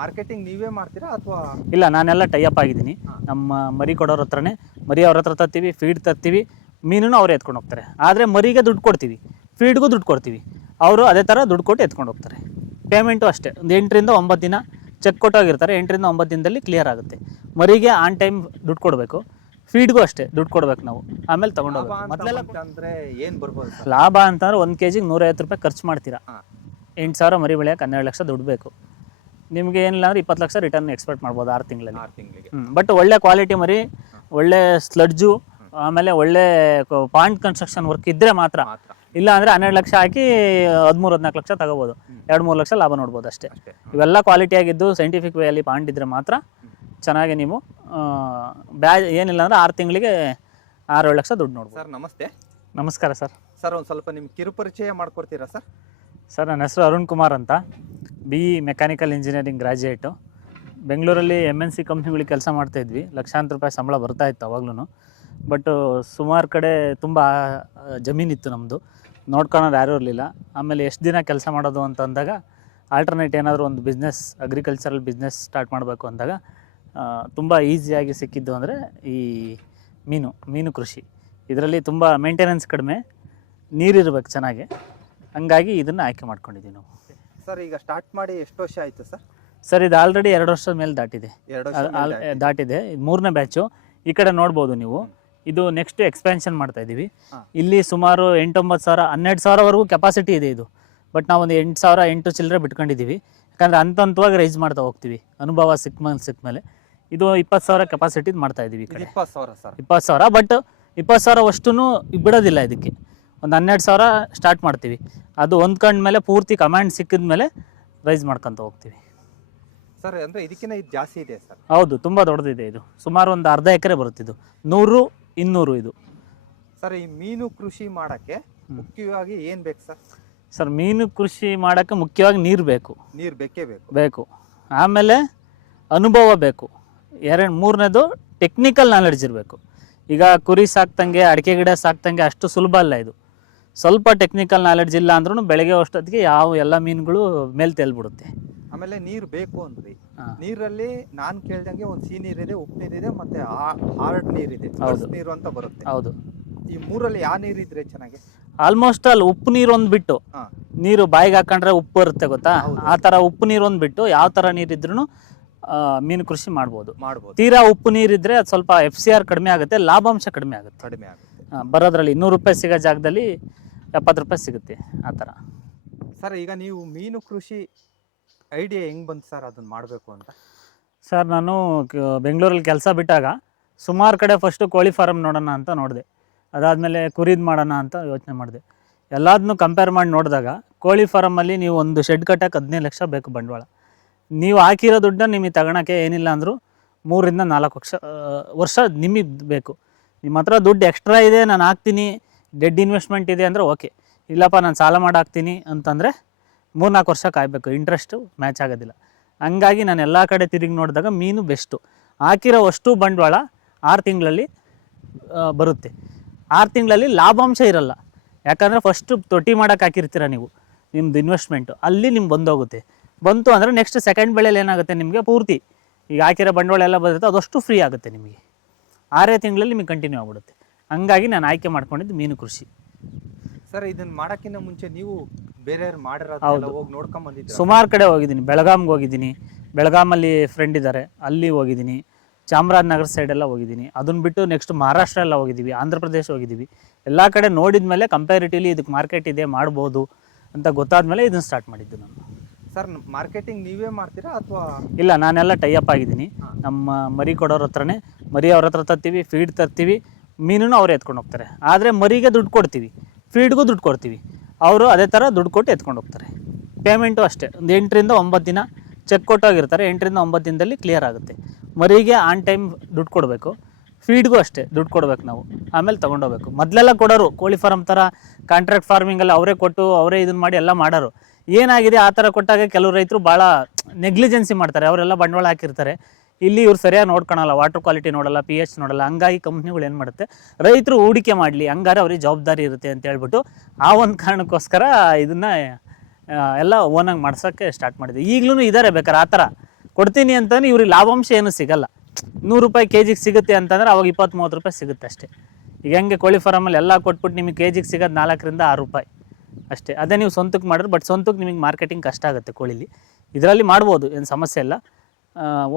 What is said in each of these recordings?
Marketing ನೀವೇ ಮಾಡ್ತೀರಾ ಅಥವಾ? ಇಲ್ಲ, ನಾನೆಲ್ಲ ಟೈಅಪ್ ಆಗಿದ್ದೀನಿ. ನಮ್ಮ ಮರಿ ಕೊಡೋರ ಹತ್ರನೇ ಮರಿ ಅವ್ರ ಹತ್ರ ತರ್ತೀವಿ, ಫೀಡ್ ತರ್ತೀವಿ, ಮೀನೂ ಅವರೇ ಎತ್ಕೊಂಡು ಹೋಗ್ತಾರೆ. ಆದರೆ ಮರಿಗೆ ದುಡ್ಡು ಕೊಡ್ತೀವಿ, ಫೀಡ್ಗೂ ದುಡ್ಡು ಕೊಡ್ತೀವಿ, ಅವರು ಅದೇ ಥರ ದುಡ್ಡು ಕೊಟ್ಟು ಎತ್ಕೊಂಡು ಹೋಗ್ತಾರೆ. ಪೇಮೆಂಟು ಅಷ್ಟೇ, ಒಂದು 8 ರಿಂದ 9 ದಿನ ಚೆಕ್ ಕೊಟ್ಟೋಗಿರ್ತಾರೆ. 8 ರಿಂದ 9 ದಿನದಲ್ಲಿ ಕ್ಲಿಯರ್ ಆಗುತ್ತೆ. ಮರಿಗೆ ಆನ್ ಟೈಮ್ ದುಡ್ಡು ಕೊಡಬೇಕು, ಫೀಡ್ಗೂ ಅಷ್ಟೇ ದುಡ್ಡು ಕೊಡ್ಬೇಕು ನಾವು, ಆಮೇಲೆ ತೊಗೊಂಡೋಗ್ಬೇಕು. ಮೊದಲೆಲ್ಲ ಅಂದರೆ ಏನು ಬರ್ಬೋದು ಲಾಭ ಅಂತಂದ್ರೆ 1 kg 150 ರೂಪಾಯಿ ಖರ್ಚು ಮಾಡ್ತೀರಾ. 8,000 ಮರಿ ಬೆಳೆಯೋಕೆ 12 ಲಕ್ಷ ದುಡ್ಡು ಬೇಕು. ನಿಮಗೆ ಏನಿಲ್ಲ ಅಂದರೆ 20 ಲಕ್ಷ ರಿಟರ್ನ್ ಎಕ್ಸ್ಪೆಕ್ಟ್ ಮಾಡ್ಬೋದು 6 ತಿಂಗಳಿಗೆ. ಬಟ್ ಒಳ್ಳೆ ಕ್ವಾಲಿಟಿ ಮರಿ, ಒಳ್ಳೆ ಸ್ಲಡ್ಜು, ಆಮೇಲೆ ಒಳ್ಳೆ ಪಾಯಿಂಟ್ ಕನ್ಸ್ಟ್ರಕ್ಷನ್ ವರ್ಕ್ ಇದ್ದರೆ ಮಾತ್ರ. ಇಲ್ಲ ಅಂದರೆ 12 ಲಕ್ಷ ಹಾಕಿ 13-14 ಲಕ್ಷ ತಗೋಬೋದು, 2-3 ಲಕ್ಷ ಲಾಭ ನೋಡ್ಬೋದು ಅಷ್ಟೇ. ಇವೆಲ್ಲ ಕ್ವಾಲಿಟಿಯಾಗಿದ್ದು ಸೈಂಟಿಫಿಕ್ ವೇಯಲ್ಲಿ ಪಾಯಿಂಟ್ ಇದ್ದರೆ ಮಾತ್ರ ಚೆನ್ನಾಗಿ ನೀವು ಏನಿಲ್ಲ ಅಂದರೆ 6 ತಿಂಗಳಿಗೆ 6-7 ಲಕ್ಷ ದುಡ್ಡು ನೋಡ್ಬೋದು. ಸರ್ ನಮಸ್ತೆ. ನಮಸ್ಕಾರ ಸರ್. ಸರ್ ಒಂದು ಸ್ವಲ್ಪ ನಿಮ್ಮ ಕಿರುಪರಿಚಯ ಮಾಡ್ಕೊಡ್ತೀರಾ ಸರ್? ಸರ್ ನನ್ನ ಹೆಸರು ಅರುಣ್ ಕುಮಾರ್ ಅಂತ, BE ಮೆಕ್ಯಾನಿಕಲ್ ಇಂಜಿನಿಯರಿಂಗ್ ಗ್ರಾಜ್ಯುಯೇಟು. ಬೆಂಗಳೂರಲ್ಲಿ MNC ಕಂಪ್ನಿಗಳಿಗೆ ಕೆಲಸ ಮಾಡ್ತಾಯಿದ್ವಿ, ಲಕ್ಷಾಂತರ ರೂಪಾಯಿ ಸಂಬಳ ಬರ್ತಾಯಿತ್ತು ಅವಾಗ್ಲೂ. ಬಟ್ ಸುಮಾರು ಕಡೆ ತುಂಬ ಜಮೀನಿತ್ತು ನಮ್ಮದು, ನೋಡ್ಕೊಳೋರು ಯಾರೂ ಇರಲಿಲ್ಲ. ಆಮೇಲೆ ಎಷ್ಟು ದಿನ ಕೆಲಸ ಮಾಡೋದು ಅಂತ ಅಂದಾಗ ಆಲ್ಟರ್ನೇಟ್ ಏನಾದರೂ ಒಂದು ಬಿಸ್ನೆಸ್, ಅಗ್ರಿಕಲ್ಚರಲ್ ಬಿಸ್ನೆಸ್ ಸ್ಟಾರ್ಟ್ ಮಾಡಬೇಕು ಅಂದಾಗ ತುಂಬ ಈಸಿಯಾಗಿ ಸಿಕ್ಕಿದ್ದು ಅಂದರೆ ಈ ಮೀನು ಕೃಷಿ. ಇದರಲ್ಲಿ ತುಂಬ ಮೇಂಟೆನೆನ್ಸ್ ಕಡಿಮೆ, ನೀರಿರ್ಬೇಕು ಚೆನ್ನಾಗಿ, ಹಂಗಾಗಿ ಇದನ್ನು ಆಯ್ಕೆ ಮಾಡ್ಕೊಂಡಿದ್ದೀವಿ ನಾವು. ಸರ್ ಈಗ ಸ್ಟಾರ್ಟ್ ಮಾಡಿ ಎಷ್ಟು ವರ್ಷ ಆಯಿತು ಸರ್? ಸರ್ ಇದು ಆಲ್ರೆಡಿ 2 ವರ್ಷದ ಮೇಲೆ ದಾಟಿದೆ. ದಾಟಿದೆ. ಇದು 3ನೇ ಬ್ಯಾಚು. ಈ ಕಡೆ ನೋಡ್ಬೋದು ನೀವು, ಇದು ನೆಕ್ಸ್ಟ್ ಎಕ್ಸ್ಪ್ಯಾನ್ಷನ್ ಮಾಡ್ತಾ ಇದ್ದೀವಿ. ಇಲ್ಲಿ ಸುಮಾರು 8-9 ಸಾವಿರ 12 ಸಾವಿರವರೆಗೂ ಕೆಪಾಸಿಟಿ ಇದೆ ಇದು. ಬಟ್ ನಾವು ಒಂದು 8,008 ಚಿಲ್ಲರೆ ಬಿಟ್ಕೊಂಡಿದ್ದೀವಿ, ಯಾಕಂದರೆ ಹಂತವಾಗಿ ರೈಸ್ ಮಾಡ್ತಾ ಹೋಗ್ತೀವಿ. ಅನುಭವ ಸಿಕ್ಕ ಮೇಲೆ ಇದು 20,000 ಕೆಪಾಸಿಟಿದು ಮಾಡ್ತಾ ಇದ್ದೀವಿ. ಈ ಕಡೆ 20,000. ಬಟ್ 20,000 ಅಷ್ಟೂ ಬಿಡೋದಿಲ್ಲ. ಇದಕ್ಕೆ ಒಂದು 12,000 ಸ್ಟಾರ್ಟ್ ಮಾಡ್ತೀವಿ. ಅದು ಹೊಂದ್ಕೊಂಡ್ಮೇಲೆ ಪೂರ್ತಿ ಕಮಾಂಡ್ ಸಿಕ್ಕಿದ ಮೇಲೆ ರೈಸ್ ಮಾಡ್ಕೊತ ಹೋಗ್ತೀವಿ. ಸರ್ ಅಂದರೆ ಇದಕ್ಕಿಂತ ಇದು ಜಾಸ್ತಿ ಇದೆ ಸರ್? ಹೌದು, ತುಂಬ ದೊಡ್ಡದಿದೆ. ಇದು ಸುಮಾರು ಒಂದು ಅರ್ಧ ಎಕರೆ ಬರುತ್ತಿದ್ದು, 100-200 ಇದು. ಸರ್ ಈ ಮೀನು ಕೃಷಿ ಮಾಡೋಕ್ಕೆ ಮುಖ್ಯವಾಗಿ ಏನು ಬೇಕು ಸರ್? ಸರ್ ಮೀನು ಕೃಷಿ ಮಾಡೋಕ್ಕೆ ಮುಖ್ಯವಾಗಿ ನೀರು ಬೇಕು. ನೀರು ಬೇಕೇ ಬೇಕು. ಆಮೇಲೆ ಅನುಭವ ಬೇಕು. 3ನೇದು ಟೆಕ್ನಿಕಲ್ ನಾಲೆಡ್ಜ್ ಇರಬೇಕು. ಈಗ ಕುರಿ ಸಾಕ್ತಂಗೆ, ಅಡಿಕೆ ಗಿಡ ಸಾಕ್ತಂಗೆ ಅಷ್ಟು ಸುಲಭ ಅಲ್ಲ ಇದು. ಸ್ವಲ್ಪ ಟೆಕ್ನಿಕಲ್ ನಾಲೆಡ್ಜ್ ಇಲ್ಲ ಅಂದ್ರೂ ಬೆಳಗ್ಗೆ ಅಷ್ಟೊತ್ತಿಗೆ ಎಲ್ಲ ಮೀನುಗಳು ಮೇಲೆ ತೇಲ್ಬಿಡುತ್ತೆ. ಆಮೇಲೆ ನೀರು ಬೇಕು ಅಂದ್ರಿ. ನೀರಲ್ಲಿ ನಾನು ಕೇಳ್ದಂಗೆ ಒಂದು ಸಿಹಿ ನೀರಿದೆ, ಉಪ್ಪು ನೀರಿದೆ, ಮತ್ತೆ ಹಾರ್ಡ್ ನೀರಿದೆ, ನೀರು ಅಂತ ಬರುತ್ತೆ. ಹೌದು. ಈ 3ರಲ್ಲಿ ಯಾವ ನೀರು ಇದ್ರೆ ಚೆನ್ನಾಗಿ? ಆಲ್ಮೋಸ್ಟ್ ಅಲ್ಲಿ ಉಪ್ಪು ನೀರು ಒಂದು ಬಿಟ್ಟು, ನೀರು ಬಾಯಿಗೆ ಹಾಕೊಂಡ್ರೆ ಉಪ್ಪು ಬರುತ್ತೆ ಗೊತ್ತಾ, ಆ ಥರ ಉಪ್ಪು ನೀರು ಒಂದು ಬಿಟ್ಟು ಯಾವ ಥರ ನೀರಿದ್ರೂ ಮೀನು ಕೃಷಿ ಮಾಡ್ಬೋದು. ತೀರಾ ಉಪ್ಪು ನೀರಿದ್ರೆ ಅದು ಸ್ವಲ್ಪ FCR ಕಡಿಮೆ ಆಗುತ್ತೆ, ಲಾಭಾಂಶ ಕಡಿಮೆ ಆಗುತ್ತೆ. ಬರೋದ್ರಲ್ಲಿ 200 ರೂಪಾಯಿ ಸಿಗೋ ಜಾಗದಲ್ಲಿ 70 ರೂಪಾಯಿ ಸಿಗುತ್ತೆ, ಆ ಥರ. ಸರ್ ಈಗ ನೀವು ಮೀನು ಕೃಷಿ ಐಡಿಯಾ ಹೆಂಗೆ ಬಂತು ಸರ್ ಅದನ್ನು ಮಾಡಬೇಕು ಅಂತ? ಸರ್ ನಾನು ಬೆಂಗಳೂರಲ್ಲಿ ಕೆಲಸ ಬಿಟ್ಟಾಗ ಸುಮಾರು ಕಡೆ ಫಸ್ಟು ಕೋಳಿ ಫಾರಮ್ ನೋಡೋಣ ಅಂತ ನೋಡಿದೆ. ಅದಾದಮೇಲೆ ಕುರಿದು ಮಾಡೋಣ ಅಂತ ಯೋಚನೆ ಮಾಡಿದೆ. ಎಲ್ಲದನ್ನೂ ಕಂಪೇರ್ ಮಾಡಿ ನೋಡಿದಾಗ ಕೋಳಿ ಫಾರಮಲ್ಲಿ ನೀವು ಒಂದು ಶೆಡ್ ಕಟ್ಟೋಕ್ಕೆ 15 ಲಕ್ಷ ಬೇಕು ಬಂಡವಾಳ. ನೀವು ಹಾಕಿರೋ ದುಡ್ಡನ್ನ ನಿಮಗೆ ತಗೊಳಕ್ಕೆ ಏನಿಲ್ಲ ಅಂದರೂ 3-4 ವರ್ಷ ನಿಮಗೆ ಬೇಕು. ನಿಮ್ಮ ಹತ್ರ ದುಡ್ಡು ಎಕ್ಸ್ಟ್ರಾ ಇದೆ, ನಾನು ಹಾಕ್ತೀನಿ, ಡೆಡ್ ಇನ್ವೆಸ್ಟ್ಮೆಂಟ್ ಇದೆ ಅಂದರೆ ಓಕೆ. ಇಲ್ಲಪ್ಪ ನಾನು ಸಾಲ ಮಾಡಿ ಹಾಕ್ತೀನಿ ಅಂತಂದರೆ 3-4 ವರ್ಷ ಕಾಯಬೇಕು, ಇಂಟ್ರೆಸ್ಟು ಮ್ಯಾಚ್ ಆಗೋದಿಲ್ಲ. ಹಂಗಾಗಿ ನಾನು ಎಲ್ಲ ಕಡೆ ತಿರುಗಿ ನೋಡಿದಾಗ ಮೀನು ಬೆಸ್ಟು. ಹಾಕಿರೋ ಅಷ್ಟು ಬಂಡವಾಳ 6 ತಿಂಗಳಲ್ಲಿ ಬರುತ್ತೆ. 6 ತಿಂಗಳಲ್ಲಿ ಲಾಭಾಂಶ ಇರಲ್ಲ, ಯಾಕಂದರೆ ಫಸ್ಟು ತೊಟ್ಟಿ ಮಾಡೋಕೆ ಹಾಕಿರ್ತೀರ ನೀವು, ನಿಮ್ಮದು ಇನ್ವೆಸ್ಟ್ಮೆಂಟು ಅಲ್ಲಿ ನಿಮ್ಗೆ ಬಂದೋಗುತ್ತೆ. ಬಂತು ಅಂದರೆ ನೆಕ್ಸ್ಟ್ ಸೆಕೆಂಡ್ ಬೆಳೆಯಲ್ಲಿ ಏನಾಗುತ್ತೆ, ನಿಮಗೆ ಪೂರ್ತಿ ಈಗ ಹಾಕಿರೋ ಬಂಡವಾಳ ಎಲ್ಲ ಬರುತ್ತೆ, ಅದಷ್ಟು ಫ್ರೀ ಆಗುತ್ತೆ ನಿಮಗೆ. 6 ತಿಂಗಳಲ್ಲಿ ನಿಮಗೆ ಕಂಟಿನ್ಯೂ ಆಗಿಬಿಡುತ್ತೆ. ಹಂಗಾಗಿ ನಾನು ಆಯ್ಕೆ ಮಾಡ್ಕೊಂಡಿದ್ದು ಮೀನು ಕೃಷಿ. ಸರ್ ಇದನ್ನು ಮಾಡೋಕ್ಕಿಂತ ಮುಂಚೆ ನೀವು ಬೇರೆಯವ್ರು ಮಾಡಿರೋದು ಹೋಗಿ ನೋಡ್ಕೊಂಡು ಬಂದಿದ್ದೀರಾ? ಸುಮಾರು ಕಡೆ ಹೋಗಿದ್ದೀನಿ. ಬೆಳಗಾಂಗೆ ಹೋಗಿದ್ದೀನಿ, ಬೆಳಗಾಮಲ್ಲಿ ಫ್ರೆಂಡ್ ಇದ್ದಾರೆ, ಅಲ್ಲಿ ಹೋಗಿದ್ದೀನಿ. ಚಾಮರಾಜನಗರ ಸೈಡೆಲ್ಲ ಹೋಗಿದ್ದೀನಿ. ಅದನ್ನು ಬಿಟ್ಟು ನೆಕ್ಸ್ಟ್ ಮಹಾರಾಷ್ಟ್ರ ಎಲ್ಲ ಹೋಗಿದ್ದೀವಿ, ಆಂಧ್ರ ಪ್ರದೇಶ ಹೋಗಿದ್ದೀವಿ. ಎಲ್ಲ ಕಡೆ ನೋಡಿದ ಮೇಲೆ ಕಂಪ್ಯಾರಿಟಿವ್ಲಿ ಇದಕ್ಕೆ ಮಾರ್ಕೆಟ್ ಇದೆ, ಮಾಡ್ಬೋದು ಅಂತ ಗೊತ್ತಾದ ಮೇಲೆ ಇದನ್ನು ಸ್ಟಾರ್ಟ್ ಮಾಡಿದ್ದು ನಾನು. ಸರ್ ಮಾರ್ಕೆಟಿಂಗ್ ನೀವೇ ಮಾಡ್ತೀರಾ ಅಥವಾ? ಇಲ್ಲ, ನಾನೆಲ್ಲ ಟೈಅಪ್ ಆಗಿದ್ದೀನಿ. ನಮ್ಮ ಮರಿ ಕೊಡೋರ ಹತ್ರನೇ ಮರಿ ಅವ್ರ ಹತ್ರ ತರ್ತೀವಿ, ಫೀಡ್ ತರ್ತೀವಿ, ಮೀನೂ ಅವರೇ ಎತ್ಕೊಂಡು ಹೋಗ್ತಾರೆ. ಆದರೆ ಮರಿಗೆ ದುಡ್ಡು ಕೊಡ್ತೀವಿ, ಫೀಡ್ಗೂ ದುಡ್ಡು ಕೊಡ್ತೀವಿ, ಅವರು ಅದೇ ಥರ ದುಡ್ಡು ಕೊಟ್ಟು ಎತ್ಕೊಂಡು ಹೋಗ್ತಾರೆ. ಪೇಮೆಂಟು ಅಷ್ಟೇ, ಒಂದು 8 ರಿಂದ 9 ದಿನ ಚೆಕ್ ಕೊಟ್ಟೋಗಿರ್ತಾರೆ. 8 ರಿಂದ 9 ದಿನದಲ್ಲಿ ಕ್ಲಿಯರ್ ಆಗುತ್ತೆ. ಮರಿಗೆ ಆನ್ ಟೈಮ್ ದುಡ್ಡು ಕೊಡಬೇಕು, ಫೀಡ್ಗೂ ಅಷ್ಟೇ ದುಡ್ಡು ಕೊಡಬೇಕು ನಾವು, ಆಮೇಲೆ ತೊಗೊಂಡೋಗ್ಬೇಕು. ಮೊದಲೆಲ್ಲ ಕೊಡೋರು ಕೋಳಿ ಫಾರಮ್ ಥರ ಕಾಂಟ್ರಾಕ್ಟ್ ಫಾರ್ಮಿಂಗಲ್ಲಿ ಅವರೇ ಕೊಟ್ಟು ಅವರೇ ಇದನ್ನು ಮಾಡಿ ಎಲ್ಲ ಮಾಡೋರು. ಏನಾಗಿದೆ, ಆ ಥರ ಕೊಟ್ಟಾಗ ಕೆಲವು ರೈತರು ಭಾಳ ನೆಗ್ಲಿಜೆನ್ಸಿ ಮಾಡ್ತಾರೆ, ಅವರೆಲ್ಲ ಬಂಡವಾಳ ಹಾಕಿರ್ತಾರೆ. ಇಲ್ಲಿ ಇವ್ರು ಸರಿಯಾಗಿ ನೋಡ್ಕೊಳಲ್ಲ, ವಾಟರ್ ಕ್ವಾಲಿಟಿ ನೋಡಲ್ಲ, pH ನೋಡಲ್ಲ. ಹಂಗಾಗಿ ಕಂಪ್ನಿಗಳು ಏನು ಮಾಡುತ್ತೆ, ರೈತರು ಹೂಡಿಕೆ ಮಾಡಲಿ, ಹಂಗಾರೆ ಅವ್ರಿಗೆ ಜವಾಬ್ದಾರಿ ಇರುತ್ತೆ ಅಂತ ಹೇಳ್ಬಿಟ್ಟು ಆ ಒಂದು ಕಾರಣಕ್ಕೋಸ್ಕರ ಇದನ್ನು ಎಲ್ಲ ಓನಾಗಿ ಮಾಡ್ಸೋಕ್ಕೆ ಸ್ಟಾರ್ಟ್ ಮಾಡಿದ್ವಿ. ಈಗಲೂ ಇದ್ದಾರೆ ಬೇಕಾದ್ರೆ ಆ ಥರ ಕೊಡ್ತೀನಿ ಅಂತಂದ್ರೆ ಇವ್ರಿಗೆ ಲಾಭಾಂಶ ಏನು ಸಿಗಲ್ಲ. 100 ರೂಪಾಯಿ ಕೆ ಜಿಗೆ ಸಿಗುತ್ತೆ ಅಂತಂದ್ರೆ ಅವಾಗ 20-30 ರೂಪಾಯಿ ಸಿಗುತ್ತೆ ಅಷ್ಟೇ. ಈಗ ಹೆಂಗೆ ಕೋಳಿ ಫಾರಮಲ್ಲಿ ಎಲ್ಲ ಕೊಟ್ಬಿಟ್ಟು ನಿಮಗೆ ಕೆ ಜಿಗೆ ಸಿಗೋದು 4-6 ರೂಪಾಯಿ ಅಷ್ಟೇ. ಅದೇ ನೀವು ಸ್ವಂತಕ್ಕೆ ಮಾಡಿದ್ರೆ, ಬಟ್ ಸ್ವಂತಕ್ಕೆ ನಿಮಗೆ ಮಾರ್ಕೆಟಿಂಗ್ ಕಷ್ಟ ಆಗುತ್ತೆ ಕೋಳಿಲಿ. ಇದರಲ್ಲಿ ಮಾಡ್ಬೋದು, ಏನು ಸಮಸ್ಯೆ ಇಲ್ಲ.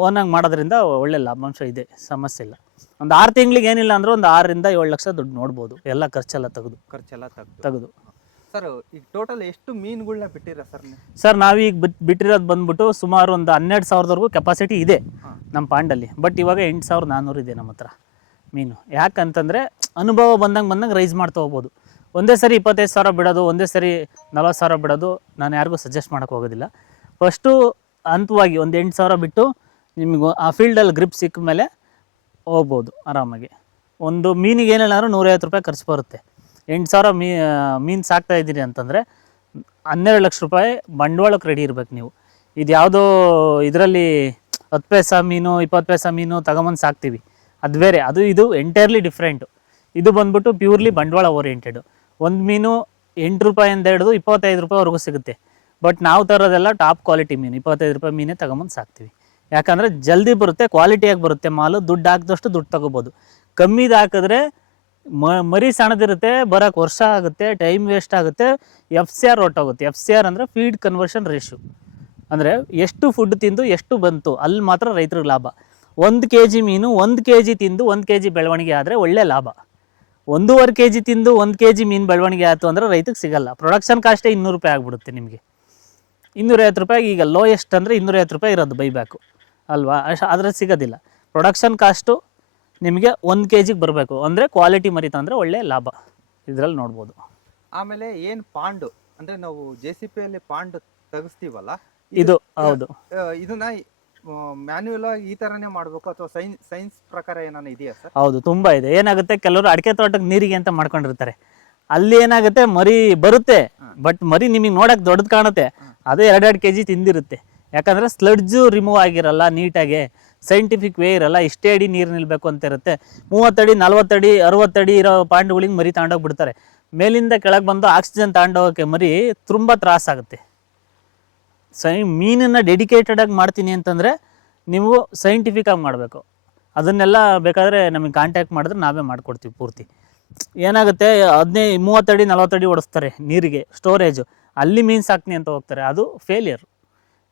ಓನಾಗಿ ಮಾಡೋದ್ರಿಂದ ಒಳ್ಳೆ ಲಾಭಾಂಶ ಇದೆ, ಸಮಸ್ಯೆ ಇಲ್ಲ. ಒಂದು 6 ತಿಂಗಳಿಗೆ ಏನಿಲ್ಲ ಅಂದ್ರೆ ಒಂದು 6-7 ಲಕ್ಷ ದುಡ್ಡು ನೋಡ್ಬೋದು, ಎಲ್ಲ ಖರ್ಚೆಲ್ಲ ತೆಗೆದು. ಸರ್ ಈಗ ಟೋಟಲ್ ಎಷ್ಟು ಮೀನುಗಳನ್ನ ಬಿಟ್ಟಿರ ಸರ್? ಸರ್ ನಾವೀಗ ಬಿಟ್ಟಿರೋದು ಬಂದ್ಬಿಟ್ಟು ಸುಮಾರು ಒಂದು 12,000ವರೆಗೂ ಕೆಪಾಸಿಟಿ ಇದೆ ನಮ್ಮ ಪಾಂಡಲ್ಲಿ. ಬಟ್ ಇವಾಗ 8,400 ಇದೆ ನಮ್ಮ ಹತ್ರ ಮೀನು. ಯಾಕಂತಂದರೆ ಅನುಭವ ಬಂದಂಗೆ ರೈಸ್ ಮಾಡ್ತಾ ಹೋಗ್ಬೋದು. ಒಂದೇ ಸರಿ 25,000 ಬಿಡೋದು, ಒಂದೇ ಸರಿ 40,000 ಬಿಡೋದು ನಾನು ಯಾರಿಗೂ ಸಜೆಸ್ಟ್ ಮಾಡೋಕ್ಕೆ ಹೋಗೋದಿಲ್ಲ. ಫಸ್ಟು ಹಂತವಾಗಿ ಒಂದು 8,000 ಬಿಟ್ಟು ನಿಮಗೆ ಆ ಫೀಲ್ಡಲ್ಲಿ ಗ್ರಿಪ್ ಸಿಕ್ಕ ಮೇಲೆ ಹೋಗ್ಬೋದು ಆರಾಮಾಗಿ. ಒಂದು ಮೀನಿಗೆ ಏನಿಲ್ಲಾಂದ್ರೂ 150 ರೂಪಾಯಿ ಖರ್ಚು ಬರುತ್ತೆ. 8,000 ಮೀನು ಸಾಕ್ತಾ ಇದ್ದೀರಿ ಅಂತಂದರೆ 12 ಲಕ್ಷ ರೂಪಾಯಿ ಬಂಡವಾಳಕ್ಕೆ ರೆಡಿ ಇರಬೇಕು ನೀವು. ಇದು ಯಾವುದೋ ಇದರಲ್ಲಿ 10 ಪೈಸಾ ಮೀನು 20 ಪೈಸಾ ಮೀನು ತಗೊಂಬಂದು ಸಾಕ್ತೀವಿ, ಅದು ಬೇರೆ. ಇದು ಎಂಟೈರ್ಲಿ ಡಿಫ್ರೆಂಟು. ಇದು ಬಂದ್ಬಿಟ್ಟು ಪ್ಯೂರ್ಲಿ ಬಂಡವಾಳ ಓರಿಯೆಂಟೆಡು. ಒಂದು ಮೀನು 8 ರೂಪಾಯಿಂದ ಹಿಡಿದು 25 ರೂಪಾಯಿವರೆಗೂ ಸಿಗುತ್ತೆ. ಬಟ್ ನಾವು ತರೋದೆಲ್ಲ ಟಾಪ್ ಕ್ವಾಲಿಟಿ ಮೀನು, 25 ರೂಪಾಯಿ ಮೀನೇ ತಗೊಂಬಂದು ಸಾಕ್ತೀವಿ. ಯಾಕಂದರೆ ಜಲ್ದಿ ಬರುತ್ತೆ, ಕ್ವಾಲಿಟಿಯಾಗಿ ಬರುತ್ತೆ ಮಾಲು. ದುಡ್ಡು ಹಾಕಿದಷ್ಟು ದುಡ್ಡು ತಗೋಬೋದು. ಕಮ್ಮಿದು ಹಾಕಿದ್ರೆ ಮರಿ ಸಣ್ಣದಿರುತ್ತೆ, ಬರೋಕ್ಕೆ ವರ್ಷ ಆಗುತ್ತೆ, ಟೈಮ್ ವೇಸ್ಟ್ ಆಗುತ್ತೆ, FCR ಹೊಟ್ಟೋಗುತ್ತೆ. FCR ಅಂದರೆ ಫೀಡ್ ಕನ್ವರ್ಷನ್ ರೇಷಿಯೋ, ಅಂದರೆ ಎಷ್ಟು ಫುಡ್ ತಿಂದು ಎಷ್ಟು ಬಂತು ಅಲ್ಲಿ ಮಾತ್ರ ರೈತರಿಗೆ ಲಾಭ. 1 kg ಮೀನು 1 kg ತಿಂದು 1 kg ಬೆಳವಣಿಗೆ ಆದರೆ ಒಳ್ಳೆ ಲಾಭ. 1.5 kg ತಿಂದು 1 kg ಮೀನು ಬೆಳವಣಿಗೆ ಆಯಿತು ಅಂದರೆ ರೈತಕ್ಕೆ ಸಿಗಲ್ಲ. ಪ್ರೊಡಕ್ಷನ್ ಕಾಸ್ಟೇ 200 ರೂಪಾಯಿ ಆಗಿಬಿಡುತ್ತೆ ನಿಮಗೆ. 250 ರೂಪಾಯಿಗೆ ಈಗ ಲೋಯೆಸ್ಟ್ ಅಂದರೆ 250 ರೂಪಾಯಿ ಇರೋದು ಬೈಬ್ಯಾಕು ಅಲ್ವಾ? ಆದರೆ ಸಿಗೋದಿಲ್ಲ. ಪ್ರೊಡಕ್ಷನ್ ಕಾಸ್ಟು ನಿಮಗೆ 1 kg ಬರಬೇಕು ಅಂದರೆ ಕ್ವಾಲಿಟಿ ಮರಿ ತಂದರೆ ಒಳ್ಳೆ ಲಾಭ ಇದರಲ್ಲಿ ನೋಡ್ಬೋದು. ಆಮೇಲೆ ಏನು ಪಾಂಡು ಅಂದರೆ ನಾವು JCPಯಲ್ಲಿ ಪಾಂಡು ತೆಗಿಸ್ತೀವಲ್ಲ, ಇದು ಹೌದು, ಇದನ್ನ ಮ್ಯಾನ್ಯುಯಲ್ ಆಗಿ ಈ ಥರನೇ ಮಾಡಬೇಕು ಅಥವಾ ಸೈನ್ಸ್ ಪ್ರಕಾರ ಏನಾನ ಇದೆಯಾ ಸರ್? ಹೌದು, ತುಂಬ ಇದೆ. ಏನಾಗುತ್ತೆ, ಕೆಲವರು ಅಡಿಕೆ ತೋಟಕ್ಕೆ ನೀರಿಗೆ ಅಂತ ಮಾಡ್ಕೊಂಡಿರ್ತಾರೆ. ಅಲ್ಲಿ ಏನಾಗುತ್ತೆ, ಮರಿ ಬರುತ್ತೆ, ಬಟ್ ಮರಿ ನಿಮಗೆ ನೋಡೋಕೆ ದೊಡ್ಡದು ಕಾಣುತ್ತೆ, ಅದು 2-2 kg ತಿಂದಿರುತ್ತೆ. ಯಾಕಂದರೆ ಸ್ಲಡ್ಜು ರಿಮೂವ್ ಆಗಿರಲ್ಲ ನೀಟಾಗೆ, ಸೈಂಟಿಫಿಕ್ ವೇ ಇರಲ್ಲ. ಇಷ್ಟೇ ಅಡಿ ನೀರು ನಿಲ್ಲಬೇಕು ಅಂತ ಇರುತ್ತೆ. 30 ಅಡಿ 40 ಅಡಿ 60 ಅಡಿ ಇರೋ ಪಾಂಡುಗಳಿಗೆ ಮರಿ ತಗೊಂಡೋಗ್ಬಿಡ್ತಾರೆ. ಮೇಲಿಂದ ಕೆಳಗೆ ಬಂದು ಆಕ್ಸಿಜನ್ ತಗೊಂಡೋಗೋಕ್ಕೆ ಮರಿ ತುಂಬ ತ್ರಾಸಾಗುತ್ತೆ. ಮೀನನ್ನು ಡೆಡಿಕೇಟೆಡಾಗಿ ಮಾಡ್ತೀನಿ ಅಂತಂದರೆ ನೀವು ಸೈಂಟಿಫಿಕಾಗಿ ಮಾಡಬೇಕು. ಅದನ್ನೆಲ್ಲ ಬೇಕಾದರೆ ನಮಗೆ ಕಾಂಟ್ಯಾಕ್ಟ್ ಮಾಡಿದ್ರೆ ನಾವೇ ಮಾಡಿಕೊಡ್ತೀವಿ ಪೂರ್ತಿ. ಏನಾಗುತ್ತೆ, 30 ಅಡಿ 40 ಅಡಿ ಓಡಿಸ್ತಾರೆ ನೀರಿಗೆ ಸ್ಟೋರೇಜು, ಅಲ್ಲಿ ಮೀನು ಸಾಕ್ತೀನಿ ಅಂತ ಹೋಗ್ತಾರೆ. ಅದು ಫೇಲಿಯರ್.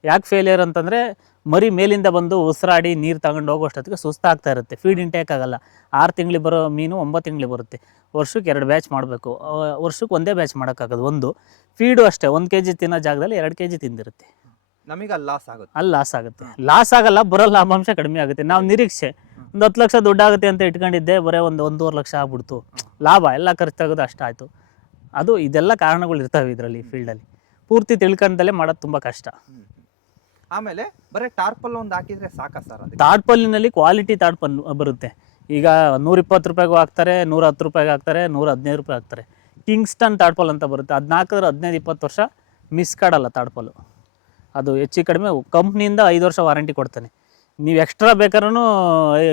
ಯಾಕೆ ಫೇಲಿಯರ್ ಅಂತಂದರೆ ಮರಿ ಮೇಲಿಂದ ಬಂದು ಉಸಿರಾಡಿ ನೀರು ತಗೊಂಡು ಹೋಗೋಷ್ಟೊತ್ತಿಗೆ ಸುಸ್ತಾಗ್ತಾ ಇರುತ್ತೆ, ಫೀಡ್ ಇಂಟೇಕ್ ಆಗೋಲ್ಲ. 6 ತಿಂಗಳಿಗೆ ಬರೋ ಮೀನು 9 ತಿಂಗಳಿಗೆ ಬರುತ್ತೆ. ವರ್ಷಕ್ಕೆ 2 ಬ್ಯಾಚ್ ಮಾಡಬೇಕು, ವರ್ಷಕ್ಕೆ ಒಂದೇ ಬ್ಯಾಚ್ ಮಾಡೋಕ್ಕಾಗೋದು. ಒಂದು ಫೀಡು ಅಷ್ಟೇ, 1 kg ತಿನ್ನೋ ಜಾಗದಲ್ಲಿ 2 kg ತಿಂದಿರುತ್ತೆ. ನಮಗೆ ಅಲ್ಲಿ ಲಾಸ್ ಆಗುತ್ತೆ. ಲಾಸ್ ಆಗಲ್ಲ, ಬರೋ ಲಾಭಾಂಶ ಕಡಿಮೆ ಆಗುತ್ತೆ. ನಾವು ನಿರೀಕ್ಷೆ ಒಂದು 10 ಲಕ್ಷ ದುಡ್ಡಾಗುತ್ತೆ ಅಂತ ಇಟ್ಕೊಂಡಿದ್ದೆ, ಬರೀ 1-1.5 ಲಕ್ಷ ಆಗ್ಬಿಡ್ತು. ಲಾಭ ಎಲ್ಲ ಖರ್ಚು ತೆಗೆದು ಅಷ್ಟಾಯಿತು. ಇದೆಲ್ಲ ಕಾರಣಗಳು ಇರ್ತವೆ ಇದರಲ್ಲಿ. ಫೀಲ್ಡಲ್ಲಿ ಪೂರ್ತಿ ತಿಳ್ಕೊಂಡಲ್ಲೇ ಮಾಡೋದು ತುಂಬ ಕಷ್ಟ. ಆಮೇಲೆ ಬರೀ ಟಾರ್ಪಲ್ ಒಂದು ಹಾಕಿದ್ರೆ ಸಾಕಾ ಸರ್? ಟಾರ್ಪಲ್ಲಿನಲ್ಲಿ ಕ್ವಾಲಿಟಿ ಟಾರ್ಪಲ್ ಬರುತ್ತೆ. ಈಗ 120 ರೂಪಾಯಿಗೂ ಹಾಕ್ತಾರೆ, 110 ರೂಪಾಯಿಗೆ ಹಾಕ್ತಾರೆ, 115 ರೂಪಾಯಿ ಹಾಕ್ತಾರೆ. ಕಿಂಗ್ಸ್ಟನ್ ಟಾರ್ಪಲ್ ಅಂತ ಬರುತ್ತೆ. ಅದನ್ನ ಹಾಕಿದ್ರೆ 15-20 ವರ್ಷ ಮಿಸ್ ಕಾಡಲ್ಲ ಟಾರ್ಪಲ್ಲು. ಅದು ಹೆಚ್ಚು ಕಡಿಮೆ ಕಂಪ್ನಿಯಿಂದ 5 ವರ್ಷ ವಾರಂಟಿ ಕೊಡ್ತಾನೆ. ನೀವು ಎಕ್ಸ್ಟ್ರಾ ಬೇಕಾದ್ರೂ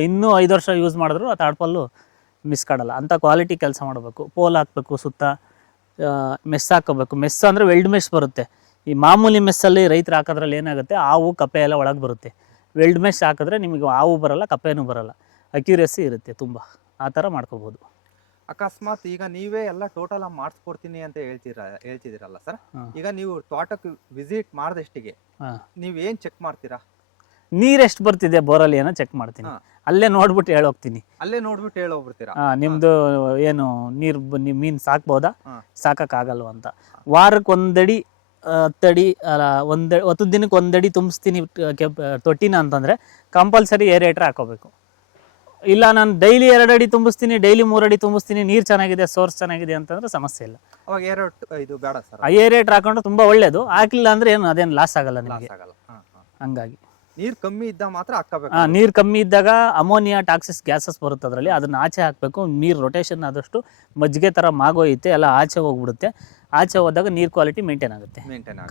ಇನ್ನೂ 5 ವರ್ಷ ಯೂಸ್ ಮಾಡಿದ್ರು ಆ ಟಾರ್ಪಲ್ಲು ಮಿಸ್ ಕಾಡಲ್ಲ. ಅಂಥ ಕ್ವಾಲಿಟಿ ಕೆಲಸ ಮಾಡಬೇಕು. ಪೋಲ್ ಹಾಕಬೇಕು, ಸುತ್ತ ಮೆಸ್ ಹಾಕೋಬೇಕು. ಮೆಸ್ ಅಂದರೆ ವೆಲ್ಡ್ ಮೆಸ್ ಬರುತ್ತೆ. ಈ ಮಾಮೂಲಿ ಮೆಸ್ಸಲ್ಲಿ ರೈತರು ಹಾಕೋದ್ರಲ್ಲಿ ಏನಾಗುತ್ತೆ, ಹಾವು ಕಪ್ಪೆ ಎಲ್ಲ ಒಳಗೆ ಬರುತ್ತೆ. ವೆಲ್ಡ್ ಮೆಸ್ ಹಾಕಿದ್ರೆ ನಿಮಗೆ ಹಾವು ಬರೋಲ್ಲ, ಕಪ್ಪೆನೂ ಬರೋಲ್ಲ, ಅಕ್ಯುರೇಸಿ ಇರುತ್ತೆ ತುಂಬ. ಆ ಥರ ಮಾಡ್ಕೋಬೋದು. ಅಕಸ್ಮಾತ್ ಈಗ ನೀವೇ ಎಲ್ಲ ಟೋಟಲ್ ಮಾಡಿಸ್ಕೊಡ್ತೀನಿ ಅಂತ ಹೇಳ್ತಿದ್ದೀರಲ್ಲ ಸರ್, ಈಗ ನೀವು ತೋಟಕ್ಕೆ ವಿಸಿಟ್ ಮಾಡಿದಷ್ಟಿಗೆ ನೀವೇನು ಚೆಕ್ ಮಾಡ್ತೀರಾ? ನೀರು ಎಷ್ಟು ಬರ್ತಿದೆ ಬೋರಲ್ಲಿ ಏನೋ ಚೆಕ್ ಮಾಡ್ತೀನಿ. ಅಲ್ಲೇ ನೋಡ್ಬಿಟ್ಟು ಹೇಳೋಗ್ಬಿಡ್ತೀರಾ ನಿಮ್ಮದು ಏನು ನೀರು ಮೀನು ಸಾಕ್ಬೋದಾ ಸಾಕೋಕ್ಕಾಗಲ್ವ ಅಂತ. ವಾರಕ್ಕೆ 1 ಅಡಿ 10 ಅಡಿ ಅಲ್ಲ 10 ದಿನಕ್ಕೆ 1 ಅಡಿ ತುಂಬಿಸ್ತೀನಿ ತೊಟ್ಟಿನ ಅಂತಂದರೆ ಕಂಪಲ್ಸರಿ ಏರೇಟ್ರ್ ಹಾಕೋಬೇಕು. ಇಲ್ಲ ನಾನು ಡೈಲಿ 2 ಅಡಿ ತುಂಬಿಸ್ತೀನಿ, ಡೈಲಿ 3 ಅಡಿ ತುಂಬಿಸ್ತೀನಿ, ನೀರು ಚೆನ್ನಾಗಿದೆ, ಸೋರ್ಸ್ ಚೆನ್ನಾಗಿದೆ ಅಂತಂದರೆ ಸಮಸ್ಯೆ ಇಲ್ಲ. ಅವಾಗ ಇದು ಬೇಡ ಸರ್. ಏರೇಟ್ರ್ ಹಾಕೊಂಡ್ರೆ ತುಂಬ ಒಳ್ಳೇದು. ಹಾಕಲಿಲ್ಲ ಅಂದರೆ ಏನು ಅದೇನು ಲಾಸ್ ಆಗಲ್ಲ ನಿಮಗೆ. ಹಂಗಾಗಿ ನೀರು ಕಮ್ಮಿ ಇದ್ದಾಗ ಮಾತ್ರ ಹಾಕಬೇಕು. ನೀರು ಕಮ್ಮಿ ಇದ್ದಾಗ ಅಮೋನಿಯಾ ಟಾಕ್ಸಿಸ್ ಗ್ಯಾಸಸ್ ಬರುತ್ತೆ ಅದರಲ್ಲಿ, ಅದನ್ನು ಆಚೆ ಹಾಕಬೇಕು. ನೀರು ರೊಟೇಷನ್ ಆದಷ್ಟು ಮಜ್ಜಿಗೆ ಥರ ಮಾಗೋಯುತ್ತೆ, ಎಲ್ಲ ಆಚೆ ಹೋಗ್ಬಿಡುತ್ತೆ. ಆಚೆ ಹೋದಾಗ ನೀರು ಕ್ವಾಲಿಟಿ ಮೇಂಟೈನ್ ಆಗುತ್ತೆ.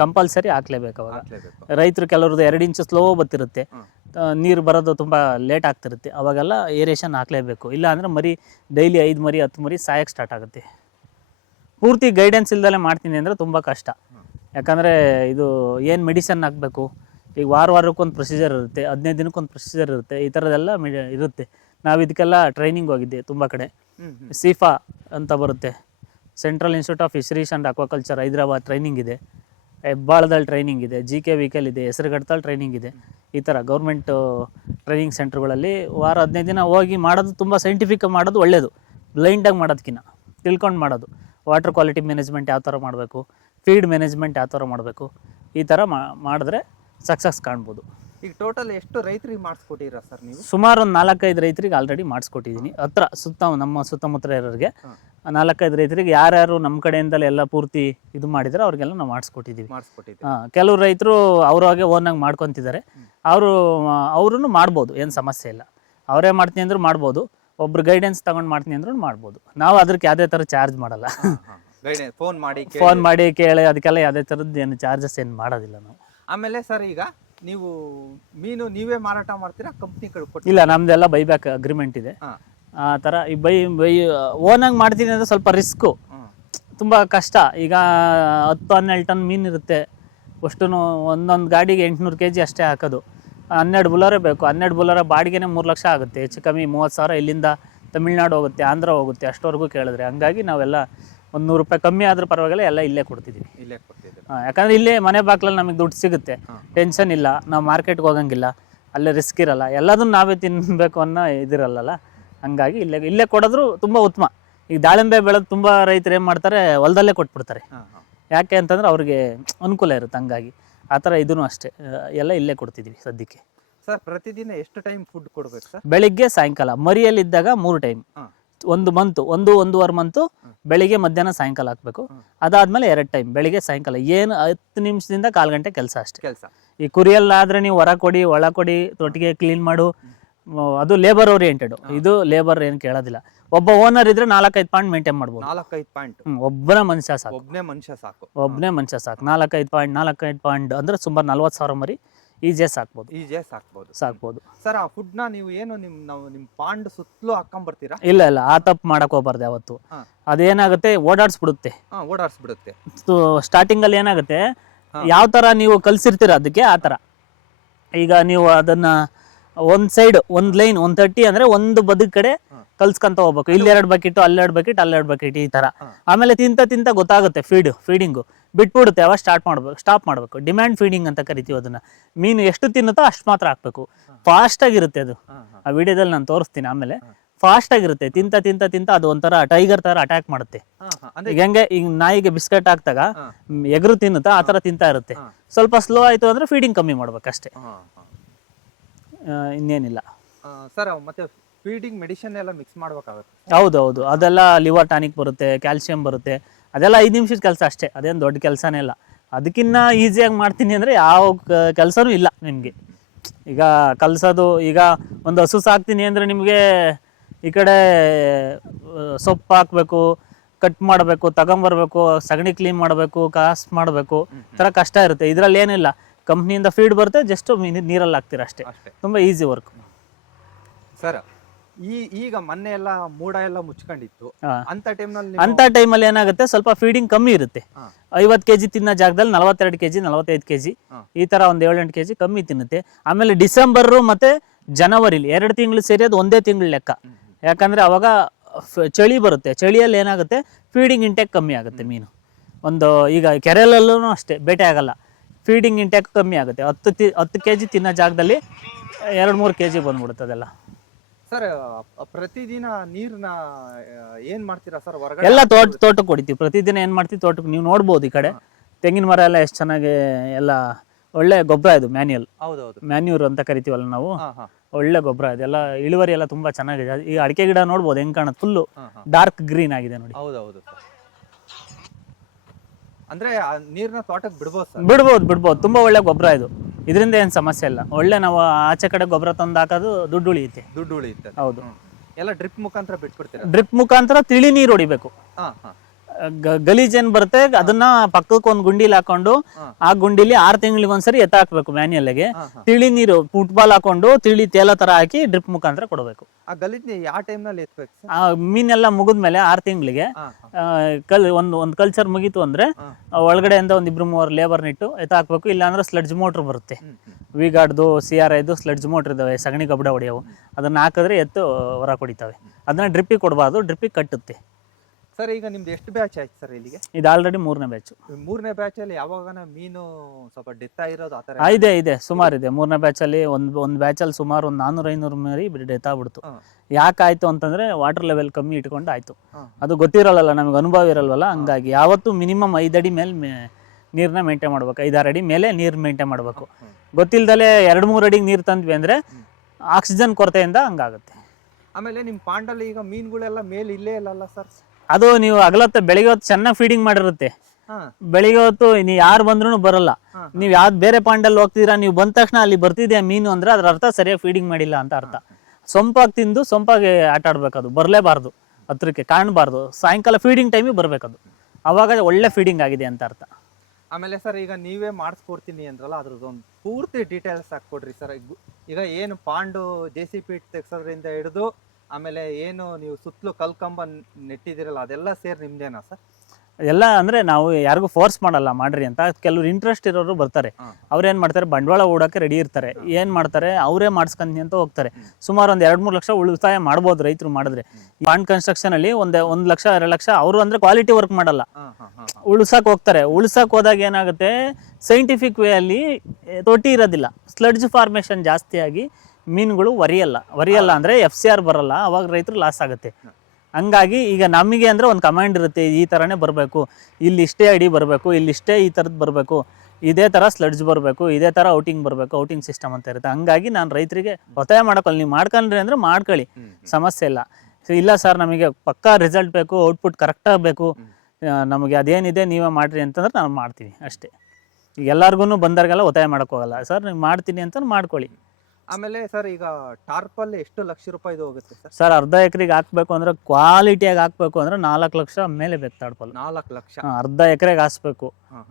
ಕಂಪಲ್ಸರಿ ಹಾಕ್ಲೇಬೇಕು. ಅವಾಗ ರೈತರು ಕೆಲವ್ರದ್ದು 2 ಇಂಚು ಸ್ಲೋ ಬರ್ತಿರುತ್ತೆ, ನೀರು ಬರೋದು ತುಂಬ ಲೇಟ್ ಆಗ್ತಿರುತ್ತೆ. ಅವಾಗೆಲ್ಲ ಏರೇಷನ್ ಹಾಕಲೇಬೇಕು. ಇಲ್ಲ ಅಂದರೆ ಮರಿ ಡೈಲಿ 5 ಮರಿ 10 ಮರಿ ಸಾಯಕ್ಕೆ ಸ್ಟಾರ್ಟ್ ಆಗುತ್ತೆ. ಪೂರ್ತಿ ಗೈಡೆನ್ಸ್ ಇಲ್ದಲೇ ಮಾಡ್ತೀನಿ ಅಂದರೆ ತುಂಬ ಕಷ್ಟ. ಯಾಕಂದರೆ ಇದು ಏನು ಮೆಡಿಸನ್ ಹಾಕಬೇಕು, ಈಗ ವಾರಕ್ಕೊಂದು ಪ್ರೊಸೀಜರ್ ಇರುತ್ತೆ, 15 ದಿನಕ್ಕೊಂದು ಪ್ರೊಸೀಜರ್ ಇರುತ್ತೆ, ಈ ಥರದ್ದೆಲ್ಲ ಇರುತ್ತೆ. ನಾವು ಇದಕ್ಕೆಲ್ಲ ಟ್ರೈನಿಂಗ್ ಹೋಗಿದ್ದೆ ತುಂಬ ಕಡೆ. ಸಿಫಾ ಅಂತ ಬರುತ್ತೆ, central institute of fisheries and aquaculture, Hyderabad training ಇದೆ, ಹೆಬ್ಬಾಳದಲ್ಲಿ ಟ್ರೈನಿಂಗ್ ಇದೆ, GK ಇದೆ, ಹೆಸರುಘಟ್ಟದಲ್ಲಿ ಟ್ರೈನಿಂಗ್ ಇದೆ. ಈ ಥರ ಗೌರ್ಮೆಂಟು ಟ್ರೈನಿಂಗ್ ಸೆಂಟ್ರ್ಗಳಲ್ಲಿ ವಾರ 15 ದಿನ ಹೋಗಿ ಮಾಡೋದು ತುಂಬ ಸೈಂಟಿಫಿಕ್ ಮಾಡೋದು ಒಳ್ಳೆಯದು. ಬ್ಲೈಂಡಾಗಿ ಮಾಡೋದಕ್ಕಿಂತ ತಿಳ್ಕೊಂಡು ಮಾಡೋದು. ವಾಟರ್ ಕ್ವಾಲಿಟಿ ಮ್ಯಾನೇಜ್ಮೆಂಟ್ ಯಾವ ಥರ ಮಾಡಬೇಕು, ಫೀಡ್ ಮ್ಯಾನೇಜ್ಮೆಂಟ್ ಯಾವ ಥರ ಮಾಡಬೇಕು, ಈ ಥರ ಮಾಡಿದ್ರೆ ಸಕ್ಸಸ್ ಕಾಣ್ಬೋದು. ಈಗ ಟೋಟಲ್ ಎಷ್ಟು ರೈತರಿಗೆ ಮಾಡಿಸ್ಕೊಟ್ಟಿರಾ ಸರ್ ನೀವು? ಸುಮಾರು ಒಂದು 4-5 ರೈತರಿಗೆ ಆಲ್ರೆಡಿ ಮಾಡಿಸ್ಕೊಟ್ಟಿದ್ದೀನಿ. ನಮ್ಮ ಸುತ್ತಮುತ್ತ ಇರೋರಿಗೆ 4-5 ರೈತರಿಗೆ ಯಾರ್ಯಾರು ನಮ್ಮ ಕಡೆಯಿಂದಲೇ ಎಲ್ಲ ಪೂರ್ತಿ ಇದು ಮಾಡಿದ್ರೆ ಅವ್ರಿಗೆಲ್ಲ ನಾವು ಮಾಡಿಸ್ಕೊಟ್ಟಿದ್ದೀವಿ. ಕೆಲವು ರೈತರು ಅವ್ರಾಗೆ ಓನಾಗಿ ಮಾಡ್ಕೊತಿದ್ದಾರೆ. ಅವ್ರೂ ಮಾಡ್ಬೋದು, ಏನು ಸಮಸ್ಯೆ ಇಲ್ಲ. ಅವರೇ ಮಾಡ್ತೀನಿ ಅಂದ್ರೂ ಮಾಡ್ಬೋದು, ಒಬ್ರು ಗೈಡೆನ್ಸ್ ತಗೊಂಡು ಮಾಡ್ತೀನಿ ಅಂದ್ರೂ ಮಾಡ್ಬೋದು. ನಾವು ಅದಕ್ಕೆ ಯಾವುದೇ ಥರ ಚಾರ್ಜ್ ಮಾಡಲ್ಲ. ಫೋನ್ ಮಾಡಿ ಕೇಳಿ ಅದಕ್ಕೆಲ್ಲ ಯಾವುದೇ ಥರದ್ದು ಏನು ಚಾರ್ಜಸ್ ಏನು ಮಾಡೋದಿಲ್ಲ ನಾವು. ಆಮೇಲೆ ಸರ್, ಈಗ ನೀವು ಮೀನು ನೀವೇ ಮಾರಾಟ ಮಾಡ್ತೀರಾ, ಕಂಪ್ನಿ ಕೊಟ್ಟು? ಇಲ್ಲ, ನಮ್ದೆಲ್ಲ ಬೈಬ್ಯಾಕ್ ಅಗ್ರಿಮೆಂಟ್ ಇದೆ. ಆ ಥರ ಈ ಓನಾಗಿ ಮಾಡ್ತೀನಿ ಅಂದರೆ ಸ್ವಲ್ಪ ರಿಸ್ಕು, ತುಂಬ ಕಷ್ಟ. ಈಗ 10-12 ಟನ್ ಮೀನು ಇರುತ್ತೆ. ಅಷ್ಟು ಒಂದೊಂದು ಗಾಡಿಗೆ 800 kg ಅಷ್ಟೇ ಹಾಕೋದು. 12 ಬುಲರೇ ಬೇಕು. 12 ಬುಲರ ಬಾಡಿಗೆನೇ 3 ಲಕ್ಷ ಆಗುತ್ತೆ. ಹೆಚ್ಚು ಕಮ್ಮಿ 30,000 ಇಲ್ಲಿಂದ ತಮಿಳ್ನಾಡು ಹೋಗುತ್ತೆ, ಆಂಧ್ರ ಹೋಗುತ್ತೆ, ಅಷ್ಟವರೆಗೂ ಕೇಳಿದ್ರೆ. ಹಂಗಾಗಿ ನಾವೆಲ್ಲ ₹100 ಕಮ್ಮಿ ಆದ್ರೂ ಪರವಾಗಿಲ್ಲ, ಎಲ್ಲ ಇಲ್ಲೇ ಕೊಡ್ತಿದ್ದೀವಿ. ಯಾಕಂದರೆ ಇಲ್ಲೇ ಮನೆ ಬಾಕ್ಲಲ್ಲಿ ನಮಗೆ ದುಡ್ಡು ಸಿಗುತ್ತೆ, ಟೆನ್ಷನ್ ಇಲ್ಲ, ನಾವು ಮಾರ್ಕೆಟ್ಗೆ ಹೋಗಂಗಿಲ್ಲ, ಅಲ್ಲೇ ರಿಸ್ಕ್ ಇರಲ್ಲ, ಎಲ್ಲದನ್ನು ನಾವೇ ತಿನ್ನಬೇಕು ಅನ್ನೋ ಇದಿರಲ್ಲ. ಹಂಗಾಗಿ ಇಲ್ಲೇ ಕೊಡೋದ್ರು ತುಂಬ ಉತ್ತಮ. ಈಗ ದಾಳಿಂಬೆ ಬೆಳೆದು ತುಂಬ ರೈತರು ಏನು ಮಾಡ್ತಾರೆ, ಹೊಲದಲ್ಲೇ ಕೊಟ್ಬಿಡ್ತಾರೆ. ಯಾಕೆ ಅಂತಂದ್ರೆ ಅವ್ರಿಗೆ ಅನುಕೂಲ ಇರುತ್ತೆ. ಹಂಗಾಗಿ ಆ ಥರ ಇದೂ ಅಷ್ಟೇ, ಎಲ್ಲ ಇಲ್ಲೇ ಕೊಡ್ತಿದ್ದೀವಿ ಸದ್ಯಕ್ಕೆ. ಸರ್, ಪ್ರತಿದಿನ ಎಷ್ಟು ಟೈಮ್ ಫುಡ್ ಕೊಡ್ಬೇಕು ಸರ್? ಬೆಳಿಗ್ಗೆ ಸಾಯಂಕಾಲ. ಮರಿಯಲ್ಲಿದ್ದಾಗ 3 ಟೈಮ್, 1-1.5 ಮಂತು ಬೆಳಿಗ್ಗೆ ಮಧ್ಯಾಹ್ನ ಸಾಯಂಕಾಲ ಹಾಕಬೇಕು. ಅದಾದ್ಮೇಲೆ 2 ಟೈಮ್, ಬೆಳಿಗ್ಗೆ ಸಾಯಂಕಾಲ. ಏನು 10 ನಿಮಿಷದಿಂದ 1/4 ಗಂಟೆ ಕೆಲಸ ಅಷ್ಟೇ. ಈ ಕುರಿಯಲ್ಲಾದ್ರೆ ನೀವು ಹೊರ ಕೊಡಿ, ಒಳ ಕೊಡಿ, ತೊಟ್ಟಿಗೆ ಕ್ಲೀನ್ ಮಾಡು, ಅದು ಲೇಬರ್ ಓರಿಯೆಂಟೆಡ್. ಇದು ಲೇಬರ್ ಏನು ಕೇಳೋದಿಲ್ಲ. ಒಬ್ಬ ಓನರ್ ಇದ್ರೆ 4-5 ಪಾಯಿಂಟ್ ಮೇಂಟೈನ್ ಮಾಡ್ಬೋದು. 4-5 ಪಾಯಿಂಟ್ ಒಬ್ಬನೇ ಮನುಷ್ಯ ಸಾಕು. 4-5 ಪಾಯಿಂಟ್ ಅಂದ್ರೆ ಸುಮಾರು 40,000 ಮರಿ ಈಜಿಯಾಗಿ ಸಾಕ್ಬೋದು. ಸರ್, ಆ ಫುಡ್ ನ ನೀವು ಏನು ನಿಮ್ ಪಾಂಡ್ ಸುತ್ತಲೂ ಹಾಕೊಂಡ್ಬರ್ತೀರಾ? ಇಲ್ಲ, ಆ ತಪ್ಪು ಮಾಡಕ್ ಹೋಗ್ಬಾರ್ದು ಯಾವತ್ತು. ಅದೇನಾಗುತ್ತೆ, ಓಡಾಡ್ಸ್ಬಿಡುತ್ತೆ. ಸ್ಟಾರ್ಟಿಂಗ್ ಅಲ್ಲಿ ಏನಾಗುತ್ತೆ, ಯಾವ ತರ ನೀವು ಕಲ್ಸಿರ್ತೀರ ಅದಕ್ಕೆ ಆ ತರ. ಈಗ ನೀವು ಅದನ್ನ ಒಂದ್ ಸೈಡ್, ಒಂದ್ ಲೈನ್, 130 ಅಂದ್ರೆ ಒಂದು ಬದುಕ್ ಕಡೆ ಕಲ್ಸ್ಕೊಂತ ಹೋಗ್ಬೇಕು. ಇಲ್ಲಿ 2 ಬಕೆಟ್, ಅಲ್ಲಿ 2 ಬಕೆಟ್, ಅಲ್ಲಿ 2 ಬಕೆಟ್, ಈ ತರ. ಆಮೇಲೆ ತಿಂತ ಗೊತ್ತಾಗುತ್ತೆ ಫೀಡಿಂಗು ಬಿಟ್ಬಿಡುತ್ತೆ. ಅವಾಗ ಸ್ಟಾಪ್ ಮಾಡ್ಬೇಕು. ಡಿಮ್ಯಾಂಡ್ ಫೀಡಿಂಗ್ ಅಂತ ಕರಿತೀವಿ ಅದನ್ನ. ಮೀನು ಎಷ್ಟು ತಿನ್ನುತ್ತೋ ಅಷ್ಟು ಮಾತ್ರ ಹಾಕ್ಬೇಕು. ಫಾಸ್ಟ್ ಆಗಿರುತ್ತೆ ಅದು. ಆ ವಿಡಿಯೋದಲ್ಲಿ ನಾನು ತೋರಿಸ್ತೀನಿ ಆಮೇಲೆ. ಫಾಸ್ಟ್ ಆಗಿರುತ್ತೆ. ತಿಂತ ಅದು ಒಂಥರ ಟೈಗರ್ ತರ ಅಟ್ಯಾಕ್ ಮಾಡುತ್ತೆ. ಈಗ ನಾಯಿಗೆ ಬಿಸ್ಕೆಟ್ ಹಾಕ್ದಾಗ ಎಗರು ತಿನ್ನುತ್ತಾ ಆ ತರ ತಿಂತಾ ಇರುತ್ತೆ. ಸ್ವಲ್ಪ ಸ್ಲೋ ಆಯ್ತು ಅಂದ್ರೆ ಫೀಡಿಂಗ್ ಕಮ್ಮಿ ಮಾಡ್ಬೇಕಷ್ಟೇ, ಇನ್ನೇನಿಲ್ಲ. ಸರ್, ಮತ್ತೆ ಫೀಡಿಂಗ್ ಮೆಡಿಸಿನ್ ಎಲ್ಲ ಮಿಕ್ಸ್ ಮಾಡ್ಬೇಕಾಗುತ್ತೆ? ಹೌದು, ಅದೆಲ್ಲ ಲಿವರ್ ಟಾನಿಕ್ ಬರುತ್ತೆ, ಕ್ಯಾಲ್ಸಿಯಂ ಬರುತ್ತೆ. ಅದೆಲ್ಲ 5 ನಿಮಿಷದ ಕೆಲಸ ಅಷ್ಟೇ, ಅದೇನು ದೊಡ್ಡ ಕೆಲಸನೇ ಇಲ್ಲ. ಅದಕ್ಕಿನ್ನ ಈಸಿಯಾಗಿ ಮಾಡ್ತೀನಿ ಅಂದರೆ ಯಾವ ಕೆಲಸನೂ ಇಲ್ಲ ನಿಮಗೆ. ಈಗ ಕಲ್ಸೋದು, ಈಗ ಒಂದು ಹಸು ಸಾಕ್ತೀನಿ ಅಂದರೆ ನಿಮಗೆ ಈ ಕಡೆ ಸೊಪ್ಪು ಹಾಕಬೇಕು, ಕಟ್ ಮಾಡಬೇಕು, ತಗೊಂಬರ್ಬೇಕು, ಸಗಣಿ ಕ್ಲೀನ್ ಮಾಡಬೇಕು, ಕಾಸು ಮಾಡಬೇಕು, ಈ ಥರ ಕಷ್ಟ ಇರುತ್ತೆ. ಇದರಲ್ಲಿ ಏನಿಲ್ಲ, ಕಂಪ್ನಿಯಿಂದ ಫೀಡ್ ಬರುತ್ತೆ, ಜಸ್ಟ್ ನೀರಲ್ಲಿ ಹಾಕ್ತೀರ ಅಷ್ಟೇ. ತುಂಬ ಈಸಿ ವರ್ಕ್. ಸರ್, ಈಗ ಮೊನ್ನೆ ಎಲ್ಲ ಮೋಡ ಎಲ್ಲ ಮುಚ್ಕೊಂಡಿತ್ತು, ಅಂತ ಟೈಮಲ್ಲಿ ಏನಾಗುತ್ತೆ, ಸ್ವಲ್ಪ ಫೀಡಿಂಗ್ ಕಮ್ಮಿ ಇರುತ್ತೆ. 50 kg ತಿನ್ನೋ ಜಾಗದಲ್ಲಿ 42 kg 45 kg ಈ ತರ ಒಂದು 7-8 kg ಕಮ್ಮಿ ತಿನ್ನುತ್ತೆ. ಆಮೇಲೆ ಡಿಸೆಂಬರ್ ಮತ್ತೆ ಜನವರಿಲಿ 2 ತಿಂಗಳು ಸೇರಿ ಅದು ಒಂದೇ ತಿಂಗಳು ಲೆಕ್ಕ. ಯಾಕಂದ್ರೆ ಅವಾಗ ಚಳಿ ಬರುತ್ತೆ. ಚಳಿಯಲ್ಲಿ ಏನಾಗುತ್ತೆ, ಫೀಡಿಂಗ್ ಇಂಟೇಕ್ ಕಮ್ಮಿ ಆಗುತ್ತೆ ಮೀನು. ಈಗ ಕೆರೆಯಲ್ಲೂ ಅಷ್ಟೇ ಬೇಟೆ ಆಗಲ್ಲ, ಫೀಡಿಂಗ್ ಇಂಟೇಕ್ ಕಮ್ಮಿ ಆಗುತ್ತೆ. 10 kg ತಿನ್ನೋ ಜಾಗದಲ್ಲಿ 2-3 kg ಬಂದ್ಬಿಡುತ್ತೆ ಅದೆಲ್ಲ. ಸರ್, ಪ್ರತಿದಿನ ನೀರ್ನ ಏನ್ ಮಾಡ್ತೀರಾ ಸರ್? ಹೊರಗಡೆ ಎಲ್ಲ ತೋಟಕ್ಕೆ ಹೊಡಿತೀವಿ. ಪ್ರತಿದಿನ ಏನ್ ಮಾಡ್ತೀವಿ, ತೋಟಕ್ಕೆ. ನೀವು ನೋಡ್ಬೋದು ಈ ಕಡೆ ತೆಂಗಿನ ಮರ ಎಲ್ಲ ಎಷ್ಟು ಚೆನ್ನಾಗಿ, ಎಲ್ಲ ಒಳ್ಳೆ ಗೊಬ್ಬರ ಇದು. ಮ್ಯಾನ್ಯೂರ್ ಅಂತ ಕರಿತೀವಲ್ಲ ನಾವು, ಒಳ್ಳೆ ಗೊಬ್ಬರ ಇದೆಲ್ಲ. ಇಳುವರಿ ಎಲ್ಲ ತುಂಬಾ ಚೆನ್ನಾಗಿದೆ. ಈ ಅಡಿಕೆ ಗಿಡ ನೋಡ್ಬೋದು ಹೆಂಗ್ ಕಾಣುತ್ತೆ, ಫುಲ್ಲು ಡಾರ್ಕ್ ಗ್ರೀನ್ ಆಗಿದೆ ನೋಡಿ. ಅಂದ್ರೆ ನೀರ್ನ ತೋಟಕ್ಕೆ ಬಿಡ್ಬೋದು. ತುಂಬಾ ಒಳ್ಳೆ ಗೊಬ್ಬರ ಇದು. ಇದರಿಂದ ಏನು ಸಮಸ್ಯೆ ಇಲ್ಲ. ಒಳ್ಳೆ ನಾವು ಆಚೆ ಕಡೆ ಗೊಬ್ಬರ ತಂದು ಹಾಕೋದು ದುಡ್ಡು ಉಳಿಯುತ್ತೆ. ಹೌದು. ಎಲ್ಲ ಡ್ರಿಪ್ ಮುಖಾಂತರ ಬಿಟ್ಬಿಡ್ತೀರಾ? ಡ್ರಿಪ್ ಮುಖಾಂತರ ತಿಳಿ ನೀರು ಹೊಡಿಬೇಕು. ಗಲೀಜೇನ್ ಬರುತ್ತೆ, ಅದನ್ನ ಪಕ್ಕಕ್ಕೆ ಒಂದು ಗುಂಡಿಲಿ ಹಾಕೊಂಡು ಆ ಗುಂಡಿಲಿ 6 ತಿಂಗಳಿಗೆ ಒಂದ್ಸರಿ ಎತ್ತ ಹಾಕ್ಬೇಕು ಮ್ಯಾನ್ಯಲ್ಗೆ. ತಿಳಿ ನೀರು ಫುಟ್ಬಾಲ್ ಹಾಕೊಂಡು ತಿಳಿ ತೇಲ ತರ ಹಾಕಿ ಡ್ರಿಪ್ ಮುಖಾಂತರ ಕೊಡಬೇಕು. ಆ ಗಲೀಜ್ನ ಯಾವ ಟೈಮ್ನಲ್ಲಿ ಎತ್ಬೇಕು ಸರ್? ಆ ಮೀನೆಲ್ಲ ಮುಗಿದ್ಮೇಲೆ 6 ತಿಂಗಳಿಗೆ ಒಂದು ಕಲ್ಚರ್ ಮುಗೀತು ಅಂದರೆ ಒಳಗಡೆಯಿಂದ ಒಂದು 2-3 ಲೇಬರ್ನಿಟ್ಟು ಎತ್ತಾಕಬೇಕು. ಇಲ್ಲಾಂದ್ರೆ ಸ್ಲಡ್ಜ್ ಮೋಟ್ರ್ ಬರುತ್ತೆ, ವಿಗಾರ್ಡ್ದು CRIದು ಸ್ಲಡ್ಜ್ ಮೋಟ್ರ್ ಇದ್ದಾವೆ, ಸಗಣಿ ಕಬ್ಬಡ ಹೊಡೆಯವು. ಅದನ್ನು ಹಾಕಿದ್ರೆ ಎತ್ತು ಹೊರ ಕುಡಿತಾವೆ. ಅದನ್ನ ಡ್ರಿಪ್ಪಿಗೆ ಕೊಡಬಾರ್ದು, ಡ್ರಿಪ್ಪಿಗೆ ಕಟ್ಟುತ್ತೆ. ಸರ್ ಈಗ ನಿಮ್ದು ಎಷ್ಟು ಬ್ಯಾಚ್ ಆಯ್ತು ಸರ್ ಇಲ್ಲಿಗೆ? ಇದು ಆಲ್ರೆಡಿ 3ನೇ ಬ್ಯಾಚು. 3ನೇ ಬ್ಯಾಚಲ್ಲಿ ಯಾವಾಗನ ಮೀನು ಸ್ವಲ್ಪ ಡೆತ್ ಆಗಿರೋದು ಆ ಥರ? ಇದೆ ಸುಮಾರು ಇದೆ. 3ನೇ ಬ್ಯಾಚಲ್ಲಿ ಒಂದು ಬ್ಯಾಚಲ್ಲಿ ಸುಮಾರು ಒಂದು 400-500 ಮರಿ ಡೆತ್ ಆಗ್ಬಿಡ್ತು. ಯಾಕಾಯ್ತು ಅಂತಂದ್ರೆ ವಾಟರ್ ಲೆವೆಲ್ ಕಮ್ಮಿ ಇಟ್ಕೊಂಡು ಆಯ್ತು. ಅದು ಗೊತ್ತಿರಲ್ಲ, ನಮಗೆ ಅನುಭವ ಇರಲ್ವಲ್ಲ. ಹಂಗಾಗಿ ಯಾವತ್ತು ಮಿನಿಮಮ್ 5 ಅಡಿ ಮೇಲೆ ನೀರನ್ನ ಮೇಂಟೈನ್ ಮಾಡ್ಬೇಕು, 5-6 ಅಡಿ ಮೇಲೆ ನೀರು ಮೇಂಟೈನ್ ಮಾಡಬೇಕು. ಗೊತ್ತಿಲ್ದಲೆ 2-3 ಅಡಿಗೆ ನೀರು ತಂದ್ವಿ ಅಂದರೆ ಆಕ್ಸಿಜನ್ ಕೊರತೆಯಿಂದ ಹಂಗಾಗುತ್ತೆ. ಆಮೇಲೆ ನಿಮ್ಮ ಪಾಂಡಲ್ಲಿ ಈಗ ಮೀನುಗಳೆಲ್ಲ ಮೇಲೆ ಇಲ್ಲೇ ಇಲ್ಲಲ್ಲ ಸರ್? ಅದು ನೀವು ಹಗಲೊತ್ತು ಬೆಳಿಗ್ಗೆ ಹೊತ್ತು ಚೆನ್ನಾಗಿ ಫೀಡಿಂಗ್ ಮಾಡಿರುತ್ತೆ. ಬೆಳಿಗ್ಗೆ ಹೊತ್ತು ನೀವು ಯಾರು ಬಂದ್ರೂ ಬರಲ್ಲ. ನೀವು ಯಾವ್ದು ಬೇರೆ ಪಾಂಡಲ್ಲಿ ಹೋಗ್ತೀರಾ, ನೀವು ಬಂದ ತಕ್ಷಣ ಅಲ್ಲಿ ಬರ್ತಿದ್ಯಾ ಮೀನು ಅಂದ್ರೆ ಅದ್ರ ಅರ್ಥ ಸರಿಯಾಗಿ ಫೀಡಿಂಗ್ ಮಾಡಿಲ್ಲ ಅಂತ ಅರ್ಥ. ಸೊಂಪಾಗಿ ತಿಂದು ಸೊಂಪಾಗಿ ಆಟ ಆಡ್ಬೇಕದು, ಬರಲೇಬಾರ್ದು, ಹತ್ರಕ್ಕೆ ಕಾಣಬಾರ್ದು. ಸಾಯಂಕಾಲ ಫೀಡಿಂಗ್ ಟೈಮಿಗೆ ಬರಬೇಕದು, ಅವಾಗ ಒಳ್ಳೆ ಫೀಡಿಂಗ್ ಆಗಿದೆ ಅಂತ ಅರ್ಥ. ಆಮೇಲೆ ಸರ್ ಈಗ ನೀವೇ ಮಾಡಿಸ್ಕೊಡ್ತೀನಿ ಅಂದ್ರಲ್ಲ, ಅದ್ರದ್ದು ಒಂದು ಪೂರ್ತಿ ಡೀಟೇಲ್ಸ್ ಹಾಕ್ಕೊಡ್ರಿ ಸರ್. ಈಗ ಏನು ಪಾಂಡು JCP ತೆಗ್ಸೋದ್ರಿಂದ ಹಿಡಿದು ಆಮೇಲೆ ಏನು ನೀವು ಸುತ್ತಲೂ ಕಲ್ಕಂಬ ನೆಟ್ಟಿದ್ದೀರಲ್ಲ, ಅದೆಲ್ಲ ಸೇರಿ ನಿಮ್ದೇನಾ ಸರ್? ಎಲ್ಲ ಅಂದರೆ ನಾವು ಯಾರಿಗೂ ಫೋರ್ಸ್ ಮಾಡಲ್ಲ ಮಾಡ್ರಿ ಅಂತ. ಕೆಲವ್ರು ಇಂಟ್ರೆಸ್ಟ್ ಇರೋರು ಬರ್ತಾರೆ, ಅವ್ರೇನು ಮಾಡ್ತಾರೆ, ಬಂಡವಾಳ ಹೂಡೋಕ್ಕೆ ರೆಡಿ ಇರ್ತಾರೆ. ಏನು ಮಾಡ್ತಾರೆ, ಅವರೇ ಮಾಡಿಸ್ಕೊಂತೀನಿ ಅಂತ ಹೋಗ್ತಾರೆ. ಸುಮಾರು ಒಂದು 2-3 ಲಕ್ಷ ಉಳಿತಾಯ ಮಾಡ್ಬೋದು ರೈತರು ಮಾಡಿದ್ರೆ. ಪಾಂಡ್ ಕನ್ಸ್ಟ್ರಕ್ಷನಲ್ಲಿ 1 ಲಕ್ಷ 2 ಲಕ್ಷ ಅವರು ಅಂದರೆ ಕ್ವಾಲಿಟಿ ವರ್ಕ್ ಮಾಡಲ್ಲ, ಉಳ್ಸಕ್ಕೆ ಹೋಗ್ತಾರೆ. ಉಳ್ಸಕ್ಕೆ ಹೋದಾಗ ಏನಾಗುತ್ತೆ, ಸೈಂಟಿಫಿಕ್ ವೇ ಅಲ್ಲಿ ತೊಟ್ಟಿ ಇರೋದಿಲ್ಲ, ಸ್ಲಡ್ಜ್ ಫಾರ್ಮೇಷನ್ ಜಾಸ್ತಿಯಾಗಿ ಮೀನುಗಳು ವರಿಯಲ್ಲ ಅಂದರೆ FCR ಬರಲ್ಲ, ಅವಾಗ ರೈತರು ಲಾಸ್ ಆಗುತ್ತೆ. ಹಂಗಾಗಿ ಈಗ ನಮಗೆ ಅಂದರೆ ಒಂದು ಕಮಾಂಡ್ ಇರುತ್ತೆ, ಈ ಥರನೇ ಬರಬೇಕು, ಇಲ್ಲಿ ಇಷ್ಟೇ ಅಡಿ ಬರಬೇಕು, ಇಲ್ಲಿಷ್ಟೇ ಈ ಥರದ್ದು ಬರಬೇಕು, ಇದೇ ಥರ ಸ್ಲಡ್ಜ್ ಬರಬೇಕು, ಇದೇ ಥರ ಔಟಿಂಗ್ ಬರಬೇಕು, ಔಟಿಂಗ್ ಸಿಸ್ಟಮ್ ಅಂತ ಇರುತ್ತೆ. ಹಂಗಾಗಿ ನಾನು ರೈತರಿಗೆ ಒತ್ತಾಯ ಮಾಡೋಕ್ಕಲ್ಲ, ನೀವು ಮಾಡ್ಕೊಂಡ್ರಿ ಅಂದರೆ ಮಾಡ್ಕೊಳ್ಳಿ, ಸಮಸ್ಯೆ ಇಲ್ಲ. ಇಲ್ಲ ಸರ್ ನಮಗೆ ಪಕ್ಕಾ ರಿಸಲ್ಟ್ ಬೇಕು, ಔಟ್ಪುಟ್ ಕರೆಕ್ಟಾಗಿ ಬೇಕು, ನಮಗೆ ಅದೇನಿದೆ ನೀವೇ ಮಾಡಿರಿ ಅಂತಂದ್ರೆ ನಾನು ಮಾಡ್ತೀನಿ ಅಷ್ಟೇ. ಈಗ ಎಲ್ಲರಿಗೂ ಬಂದವ್ರಿಗೆಲ್ಲ ಒತ್ತಾಯ ಮಾಡೋಕ್ಕೋಗಲ್ಲ. ಸರ್ ನೀವು ಮಾಡ್ತೀನಿ ಅಂತ ಮಾಡ್ಕೊಳ್ಳಿ. ಆಮೇಲೆ ಸರ್ ಈಗ ಟಾರ್ಪಲ್ ಎಷ್ಟು ಲಕ್ಷ ರೂಪಾಯಿದು ಹೋಗುತ್ತೆ ಸರ್? ಸರ್ ಅರ್ಧ ಎಕರೆಗೆ ಹಾಕ್ಬೇಕು ಅಂದ್ರೆ ಕ್ವಾಲಿಟಿಯಾಗಿ ಹಾಕ್ಬೇಕು ಅಂದ್ರೆ 4 ಲಕ್ಷ ಮೇಲೆ ಬೇಕು ತಾಡ್ಪಲ್. 4 ಲಕ್ಷ ಅರ್ಧ ಎಕರೆಗೆ ಹಾಕ್ಸ್ಬೇಕು.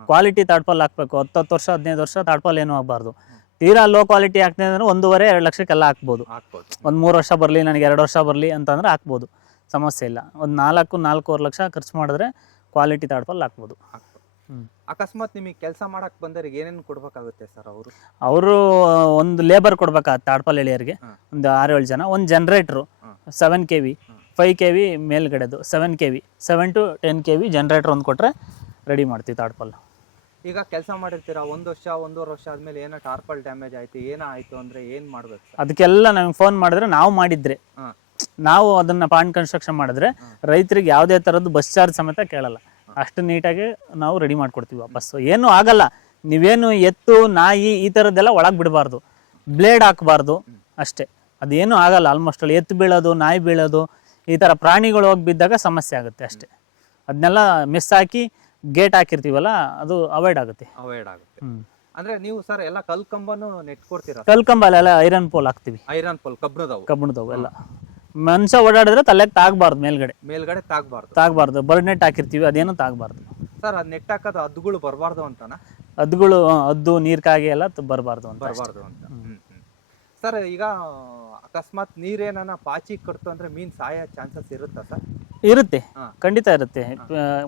ಕ್ವಾಲಿಟಿ ತಾಡ್ಪಲ್ ಹಾಕ್ಬೇಕು. 10 ವರ್ಷ 15 ವರ್ಷ ತಾಡ್ಪಲ್ ಏನೂ ಆಗಬಾರ್ದು. ತೀರಾ ಲೋ ಕ್ವಾಲಿಟಿ ಹಾಕ್ತೀನಿ ಅಂದ್ರೆ 1.5-2 ಲಕ್ಷಕ್ಕೆಲ್ಲ ಹಾಕ್ಬೋದು. ಒಂದು 3 ವರ್ಷ ಬರಲಿ, ನನಗೆ 2 ವರ್ಷ ಬರಲಿ ಅಂತಂದ್ರೆ ಹಾಕ್ಬೋದು, ಸಮಸ್ಯೆ ಇಲ್ಲ. ಒಂದು 4-4.5 ಲಕ್ಷ ಖರ್ಚು ಮಾಡಿದ್ರೆ ಕ್ವಾಲಿಟಿ ತಾಡ್ಪಲ್ ಹಾಕ್ಬೋದು. ಅಕಸ್ಮಾತ್ ನಿಮಗೆ ಕೆಲಸ ಮಾಡಕ್ ಬಂದವರಿಗೆ ಏನೇನು ಕೊಡ್ಬೇಕಾಗುತ್ತೆ ಸರ್? ಅವರು ಒಂದು ಲೇಬರ್ ಕೊಡ್ಬೇಕಾಗತ್ತೆ ತಾಡ್ಪಲ್ ಎಳೆಯರಿಗೆ, ಒಂದು 6-7 ಜನ, ಒಂದು generator 7 KV 5 KV ಮೇಲ್ಗಡೆದು 7 KV 7 to 10 KV generator ಒಂದು ಕೊಟ್ಟರೆ ರೆಡಿ ಮಾಡ್ತೀವಿ ತಾಡ್ಪಲ್. ಈಗ ಕೆಲಸ ಮಾಡಿರ್ತೀರಾ 1 ವರ್ಷ 1.5 ವರ್ಷ ಆದ್ಮೇಲೆ ಏನೋ ಟಾರ್ಪಲ್ ಡ್ಯಾಮೇಜ್ ಆಯ್ತು, ಏನಾಯ್ತು ಅಂದ್ರೆ ಏನು ಮಾಡ್ಬೇಕು? ಅದಕ್ಕೆಲ್ಲ ನಮಗೆ ಫೋನ್ ಮಾಡಿದ್ರೆ, ನಾವು ಮಾಡಿದ್ರೆ, ನಾವು ಅದನ್ನ ಪಾಂಡ್ ಕನ್ಸ್ಟ್ರಕ್ಷನ್ ಮಾಡಿದ್ರೆ ರೈತರಿಗೆ ಯಾವುದೇ ಥರದ್ದು ಬಸ್ ಚಾರ್ಜ್ ಸಮೇತ ಕೇಳಲ್ಲ. ಅಷ್ಟು ನೀಟಾಗಿ ನಾವು ರೆಡಿ ಮಾಡ್ಕೊಡ್ತೀವಿ ವಾಪಸ್ಸು. ಏನೂ ಆಗಲ್ಲ. ನೀವೇನು ಎತ್ತು ನಾಯಿ ಈ ಥರದ್ದೆಲ್ಲ ಒಳಗೆ ಬಿಡಬಾರ್ದು, ಬ್ಲೇಡ್ ಹಾಕಬಾರ್ದು ಅಷ್ಟೇ. ಅದೇನೂ ಆಗಲ್ಲ. ಆಲ್ಮೋಸ್ಟ್ ಅಲ್ಲಿ ಎತ್ತು ಬೀಳೋದು, ನಾಯಿ ಬೀಳೋದು, ಈ ಥರ ಪ್ರಾಣಿಗಳು ಹೋಗಿ ಬಿದ್ದಾಗ ಸಮಸ್ಯೆ ಆಗುತ್ತೆ ಅಷ್ಟೇ. ಅದನ್ನೆಲ್ಲ ಮಿಸ್ ಹಾಕಿ ಗೇಟ್ ಹಾಕಿರ್ತೀವಲ್ಲ, ಅದು ಅವಾಯ್ಡ್ ಆಗುತ್ತೆ. ಅಂದ್ರೆ ನೀವು ಸರ್ ಎಲ್ಲ ಕಲ್ಕಂಬನು ನೆಟ್ಕೊಡ್ತೀರಾ? ಕಲ್ಕಂಬ ಎಲ್ಲ ಐರನ್ ಪೋಲ್ ಹಾಕ್ತೀವಿ. ಐರನ್ ಪೋಲ್ ಕಬ್ಬಣದವು ಎಲ್ಲ. ಮನುಷ್ಯ ಓಡಾಡಿದ್ರೆ ತಲೆಗೆ ತಾಗಬಾರ್ದು, ಮೇಲ್ಗಡೆ ತಾಗಬಾರ್ದು. ಬರ್ಡ್ ನೆಟ್ ಹಾಕಿರ್ತೀವಿ, ಅದೇನು ತಾಗಬಾರ್ದು ಸರ್. ಅದು ನೆಟ್ ಹಾಕೋದು ಹದ್ದುಗಳು ಬರಬಾರ್ದು ಅಂತನಾ? ಹದ್ದು ನೀರ್ ಕಾಗಿ ಎಲ್ಲ ಬರಬಾರ್ದು ಅಂತ. ಸರ್ ಈಗ ಅಕಸ್ಮಾತ್ ನೀರೇನ ಪಾಚಿ ಕಟ್ತು ಅಂದ್ರೆ ಮೀನ್ ಸಾಯೋ ಚಾನ್ಸಸ್ ಇರುತ್ತಾ ಸರ್? ಇರುತ್ತೆ, ಖಂಡಿತ ಇರುತ್ತೆ.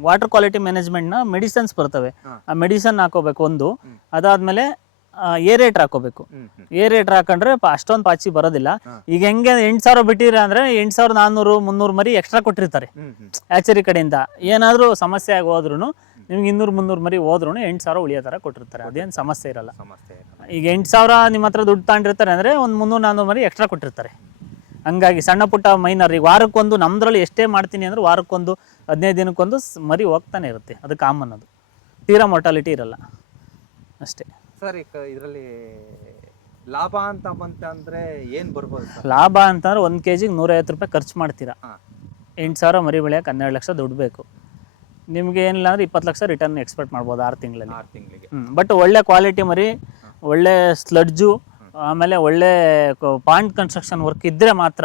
ವಾಟರ್ ಕ್ವಾಲಿಟಿ ಮ್ಯಾನೇಜ್ಮೆಂಟ್ನ ಮೆಡಿಸನ್ಸ್ ಬರ್ತವೆ, ಆ ಮೆಡಿಸನ್ ಹಾಕೋಬೇಕು ಒಂದು. ಅದಾದ್ಮೇಲೆ ಏರೇಟರ್ ಹಾಕೋಬೇಕು. ಏರೇಟರ್ ಹಾಕೊಂಡ್ರೆ ಅಷ್ಟೊಂದು ಪಾಚಿ ಬರೋದಿಲ್ಲ. ಈಗ ಹೆಂಗೆ 8,000 ಬಿಟ್ಟಿರ ಅಂದ್ರೆ 8,400-300 ಮರಿ ಎಕ್ಸ್ಟ್ರಾ ಕೊಟ್ಟಿರ್ತಾರೆ ಆಚರಿ ಕಡೆಯಿಂದ. ಏನಾದರೂ ಸಮಸ್ಯೆ ಆಗಿ ಹೋದ್ರು ನಿಮ್ಗೆ 200-300 ಮರಿ ಹೋದ್ರು 8,000 ಉಳಿಯೋ ಥರ ಕೊಟ್ಟಿರ್ತಾರೆ. ಅದೇನು ಸಮಸ್ಯೆ ಇರಲ್ಲ. ಈಗ 8,000 ನಿಮ್ಮ ಹತ್ರ ದುಡ್ಡು ತಗೊಂಡಿರ್ತಾರೆ ಅಂದರೆ ಒಂದು 300-400 ಮರಿ ಎಕ್ಸ್ಟ್ರಾ ಕೊಟ್ಟಿರ್ತಾರೆ. ಹಂಗಾಗಿ ಸಣ್ಣ ಪುಟ್ಟ ಮೈನರ್, ಈಗ ವಾರಕ್ಕೊಂದು, ನಮ್ದ್ರಲ್ಲಿ ಎಷ್ಟೇ ಮಾಡ್ತೀನಿ ಅಂದ್ರೆ ವಾರಕ್ಕೊಂದು 15 ದಿನಕ್ಕೊಂದು ಮರಿ ಹೋಗ್ತಾನೆ ಇರುತ್ತೆ. ಅದು ಕಾಮನ್, ಅದು ತೀರಾ ಮೊರ್ಟಾಲಿಟಿ ಇರಲ್ಲ ಅಷ್ಟೇ. ಸರ್ ಈಗ ಇದರಲ್ಲಿ ಲಾಭ ಅಂತ ಬಂತಂದ್ರೆ ಏನು ಬರ್ಬೋದು? ಲಾಭ ಅಂತಂದ್ರೆ 1 kgಗೆ 150 ರೂಪಾಯಿ ಖರ್ಚು ಮಾಡ್ತೀರಾ, 8,000 ಮರಿ ಬೆಳೆಯೋಕೆ 12 ಲಕ್ಷ ದುಡ್ಡು ಬೇಕು. ನಿಮಗೆ ಏನಿಲ್ಲ ಅಂದ್ರೆ 20 ಲಕ್ಷ ರಿಟರ್ನ್ ಎಕ್ಸ್ಪೆಕ್ಟ್ ಮಾಡ್ಬೋದು 6 ತಿಂಗಳಿಗೆ. ಬಟ್ ಒಳ್ಳೆ ಕ್ವಾಲಿಟಿ ಮರಿ, ಒಳ್ಳೆ ಸ್ಲಡ್ಜು, ಆಮೇಲೆ ಒಳ್ಳೆ ಪಾಂಡ್ ಕನ್ಸ್ಟ್ರಕ್ಷನ್ ವರ್ಕ್ ಇದ್ದರೆ ಮಾತ್ರ.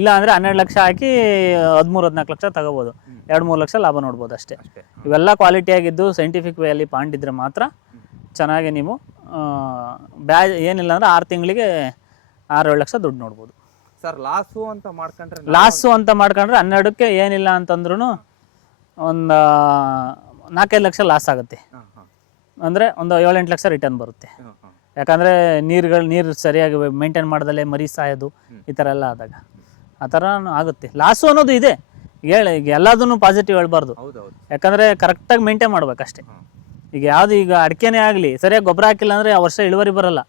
ಇಲ್ಲ ಅಂದರೆ 12 ಲಕ್ಷ ಹಾಕಿ 13-14 ಲಕ್ಷ ತಗೋಬೋದು, 2-3 ಲಕ್ಷ ಲಾಭ ನೋಡ್ಬೋದು ಅಷ್ಟೇ. ಇವೆಲ್ಲ ಕ್ವಾಲಿಟಿಯಾಗಿದ್ದು ಸೈಂಟಿಫಿಕ್ ವೇಯಲ್ಲಿ ಪಾಂಡ್ ಇದ್ದರೆ ಮಾತ್ರ ಚೆನ್ನಾಗಿ ನೀವು ಏನಿಲ್ಲ ಅಂದರೆ 6 ತಿಂಗಳಿಗೆ 6-7 ಲಕ್ಷ ದುಡ್ಡು ನೋಡ್ಬೋದು. ಸರ್ ಲಾಸು ಅಂತ ಮಾಡ್ಕೊಂಡ್ರೆ ಲಾಸು ಅಂತ ಮಾಡ್ಕೊಂಡ್ರೆ 12ಕ್ಕೆ ಏನಿಲ್ಲ ಅಂತಂದ್ರೂ ಒಂದು 4-5 ಲಕ್ಷ ಲಾಸ್ ಆಗುತ್ತೆ. ಅಂದರೆ ಒಂದು 7-8 ಲಕ್ಷ ರಿಟರ್ನ್ ಬರುತ್ತೆ. ಯಾಕಂದರೆ ನೀರು ಸರಿಯಾಗಿ ಮೇಂಟೈನ್ ಮಾಡ್ದಲ್ಲೇ ಮರಿ ಸಾಯೋದು ಈ ಥರ ಎಲ್ಲ ಆದಾಗ ಆ ಥರ ಆಗುತ್ತೆ. ಲಾಸು ಅನ್ನೋದು ಇದೆ, ಈಗ ಎಲ್ಲದನ್ನು ಪಾಸಿಟಿವ್ ಹೇಳ್ಬಾರ್ದು. ಯಾಕಂದರೆ ಕರೆಕ್ಟಾಗಿ ಮೇಂಟೈನ್ ಮಾಡ್ಬೇಕಷ್ಟೆ. ಈಗ ಅಡಿಕೆನೇ ಆಗಲಿ ಸರಿಯಾಗಿ ಗೊಬ್ಬರ ಹಾಕಿಲ್ಲ ಅಂದರೆ ಆ ವರ್ಷ ಇಳುವರಿ ಬರೋಲ್ಲ.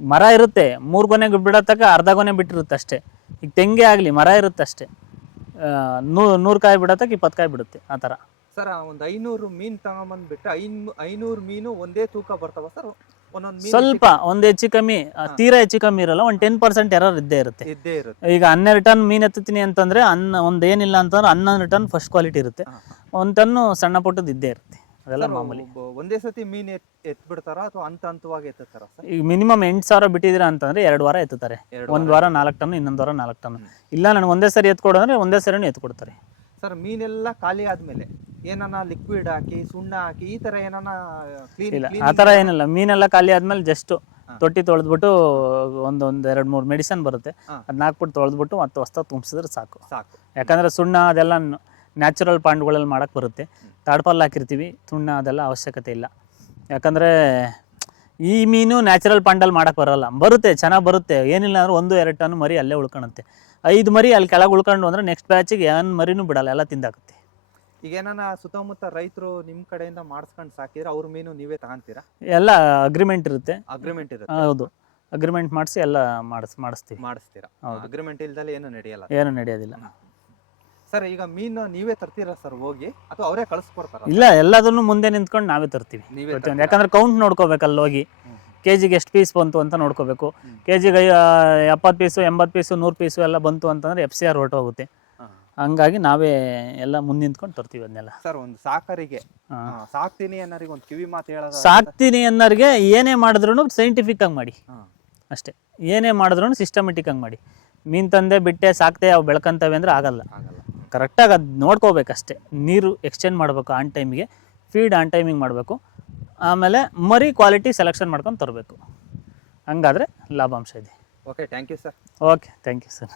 ಮರ ಇರುತ್ತೆ 3 ಗೊನೆ ಬಿಡೋತಕ್ಕ ಅರ್ಧ ಗೊನೆ ಬಿಟ್ಟಿರುತ್ತೆ ಅಷ್ಟೇ. ಈಗ ತೆಂಗೆ ಆಗಲಿ ಮರ ಇರುತ್ತೆ ಅಷ್ಟೇ, 100 ಕಾಯಿ ಬಿಡೋತಕ್ಕ 20 ಕಾಯಿ ಬಿಡುತ್ತೆ ಆ ಥರ. ಸರ್ ಒಂದು 500 ಮೀನು ತಗೊಂಬಂದ್ಬಿಟ್ಟು 500 ಮೀನು ಒಂದೇ ತೂಕ ಬರ್ತಾವ ಸರ್? ಒಂದೊಂದು ಸ್ವಲ್ಪ ಒಂದು ಹೆಚ್ಚು ಕಮ್ಮಿ, ತೀರಾ ಹೆಚ್ಚು ಕಮ್ಮಿ ಇರಲ್ಲ, ಒಂದು 10% ಎರರ್ ಇದ್ದೇ ಇರುತ್ತೆ. ಈಗ 12 ಟನ್ ಮೀನು ಎತ್ತುತ್ತೀನಿ ಅಂತಂದ್ರೆ ಒಂದು ಏನಿಲ್ಲ ಅಂತಂದ್ರೆ 11 ಟನ್ ಫಸ್ಟ್ ಕ್ವಾಲಿಟಿ ಇರುತ್ತೆ, 1 ಟನ್ನು ಸಣ್ಣ ಪುಟ್ಟದ್ದು ಇದ್ದೇ ಇರುತ್ತೆ. ಅದೆಲ್ಲ ಮಾಮೂಲಿ. ಒಂದೇ ಸತಿ ಮೀನು ಎತ್ಬಿಡ್ತಾರ ಅಥವಾ ಹಂತವಾಗಿ ಎತ್ತುತ್ತಾರ? ಈಗ ಮಿನಿಮಮ್ 8,000 ಬಿಟ್ಟಿದ್ದೀರಾ ಅಂತಂದ್ರೆ 2 ವಾರ ಎತ್ತುತ್ತಾರೆ. 1 ವಾರ 4 ಟನ್, ಇನ್ನೊಂದು ವಾರ 4 ಟನ್. ಇಲ್ಲ ನನಗೆ ಒಂದೇ ಸರಿ ಎತ್ಕೊಡು ಅಂದ್ರೆ ಒಂದೇ ಸರಿನೂ ಎತ್ಕೊಡ್ತಾರೆ. ಸರ್ ಮೀನೆಲ್ಲ ಖಾಲಿ ಆದ್ಮೇಲೆ ಏನಾನ ಲಿಕ್ವಿಡ್ ಹಾಕಿ ಸುಣ್ಣ ಹಾಕಿ ಈ ತರ ಏನಾನ ಕ್ಲೀನ್? ಇಲ್ಲ, ಆ ಥರ ಏನಿಲ್ಲ. ಮೀನೆಲ್ಲ ಖಾಲಿ ಆದ್ಮೇಲೆ ಜಸ್ಟ್ ತೊಟ್ಟಿ ತೊಳೆದ್ಬಿಟ್ಟು ಒಂದು 2-3 ಮೆಡಿಸನ್ ಬರುತ್ತೆ, ಅದನ್ನ ಹಾಕ್ಬಿಟ್ಟು ತೊಳೆದ್ಬಿಟ್ಟು ಮತ್ತೆ ಹೊಸ ತುಂಬಿಸಿದ್ರೆ ಸಾಕು. ಯಾಕಂದ್ರೆ ಸುಣ್ಣ ಅದೆಲ್ಲ ನ್ಯಾಚುರಲ್ ಪಾಂಡ್ಗಳಲ್ಲಿ ಮಾಡಕ್ಕೆ ಬರುತ್ತೆ. ತಾಡ್ಪಾಲ್ ಹಾಕಿರ್ತೀವಿ, ಸುಣ್ಣ ಅದೆಲ್ಲ ಅವಶ್ಯಕತೆ ಇಲ್ಲ. ಯಾಕಂದರೆ ಈ ಮೀನು ನ್ಯಾಚುರಲ್ ಪಾಂಡಲ್ಲಿ ಮಾಡಕ್ಕೆ ಬರುತ್ತೆ, ಚೆನ್ನಾಗಿ ಬರುತ್ತೆ. ಏನಿಲ್ಲ ಅಂದ್ರೆ 1-2 ಟನ್ ಮರಿ ಅಲ್ಲೇ ಉಳ್ಕೊಳುತ್ತೆ. 5 ಮರಿ ಅಲ್ಲಿ ಕೆಳಗೆ ಉಳ್ಕೊಂಡು ಅಂದರೆ ನೆಕ್ಸ್ಟ್ ಬ್ಯಾಚಿಗೆ ಏನು ಮರಿನೂ ಬಿಡಲ್ಲ, ಎಲ್ಲ ತಿಂದಾಗುತ್ತೆ. ಈಗ ಏನಾನ ಸುತ್ತಮುತ್ತ ರೈತರು ನಿಮ್ಮ ಕಡೆಯಿಂದ ಮಾಡಿಸ್ಕೊಂಡು ಸಾಕಿದ್ರೆ ಅವ್ರ ಮೀನು ನೀವೇ ತಗೊಂತೀರಾ? ಎಲ್ಲ ಅಗ್ರಿಮೆಂಟ್ ಇರುತ್ತೆ. ಅಗ್ರಿಮೆಂಟ್ ಇರುತ್ತೆ? ಹೌದು, ಅಗ್ರಿಮೆಂಟ್ ಮಾಡಿಸಿ ಎಲ್ಲ ಮಾಡಿಸ್ತೀರಾ? ಅಗ್ರಿಮೆಂಟ್ ಇಲ್ದಲೆ ಏನು ನಡೆಯಲ್ಲ? ಏನು ನಡೆಯೋದಿಲ್ಲ ಸರ್. ಈಗ ಮೀನು ನೀವೇ ತರ್ತೀರಾ ಸರ್ ಹೋಗಿ ಅಥವಾ ಅವರೇ ಕಳಿಸ್ಕೊಡ್ತಾರ? ಇಲ್ಲ, ಎಲ್ಲದನ್ನು ಮುಂದೆ ನಿಂತ್ಕೊಂಡು ನಾವೇ ತರ್ತೀವಿ. ಯಾಕಂದ್ರೆ ಕೌಂಟ್ ನೋಡ್ಕೋಬೇಕಲ್ಲ, ಹೋಗಿ ಕೆಜಿಗೆ ಎಷ್ಟು ಪೀಸ್ ಬಂತು ಅಂತ ನೋಡ್ಕೋಬೇಕು. ಕೆಜಿಗೆ 70 ಪೀಸು 80 ಪೀಸು 100 ಪೀಸು ಎಲ್ಲ ಬಂತು ಅಂತಂದ್ರೆ FCR ಹೊರಟೋಗುತ್ತೆ. ಹಂಗಾಗಿ ನಾವೇ ಎಲ್ಲ ಮುಂದೆ ನಿಂತ್ಕೊಂಡು ತರ್ತೀವಿ ಅದನ್ನೆಲ್ಲ. ಸರ್ ಒಂದು ಸಾಕರಿಗೆ ಸಾಕ್ತೀನಿ ಅನ್ನೋರಿಗೆ ಒಂದು ಕಿವಿ ಮಾತು ಹೇಳೋದು? ಸಾಕ್ತೀನಿ ಅನ್ನೋರಿಗೆ ಏನೇ ಮಾಡಿದ್ರು ಸೈಂಟಿಫಿಕ್ ಆಗಿ ಮಾಡಿ ಅಷ್ಟೇ. ಏನೇ ಮಾಡಿದ್ರು ಸಿಸ್ಟಮೆಟಿಕ್ ಆಗಿ ಮಾಡಿ. ಮೀನು ತಂದೆ ಬಿಟ್ಟೆ ಸಾಕ್ತೆ ಅವು ಬೆಳ್ಕೊಂತವೆ ಅಂದ್ರೆ ಆಗಲ್ಲ. ಕರೆಕ್ಟಾಗಿ ಅದು ನೋಡ್ಕೋಬೇಕಷ್ಟೆ. ನೀರು ಎಕ್ಸ್ಚೇಂಜ್ ಮಾಡಬೇಕು ಆನ್ ಟೈಮಿಗೆ, ಫೀಡ್ ಆನ್ ಟೈಮಿಗೆ ಮಾಡಬೇಕು. ಆಮೇಲೆ ಮರಿ ಕ್ವಾಲಿಟಿ ಸೆಲೆಕ್ಷನ್ ಮಾಡ್ಕೊಂಡು ತರಬೇಕು. ಹಂಗಾದರೆ ಲಾಭಾಂಶ ಇದೆ. Okay, thank you sir. Okay, thank you sir.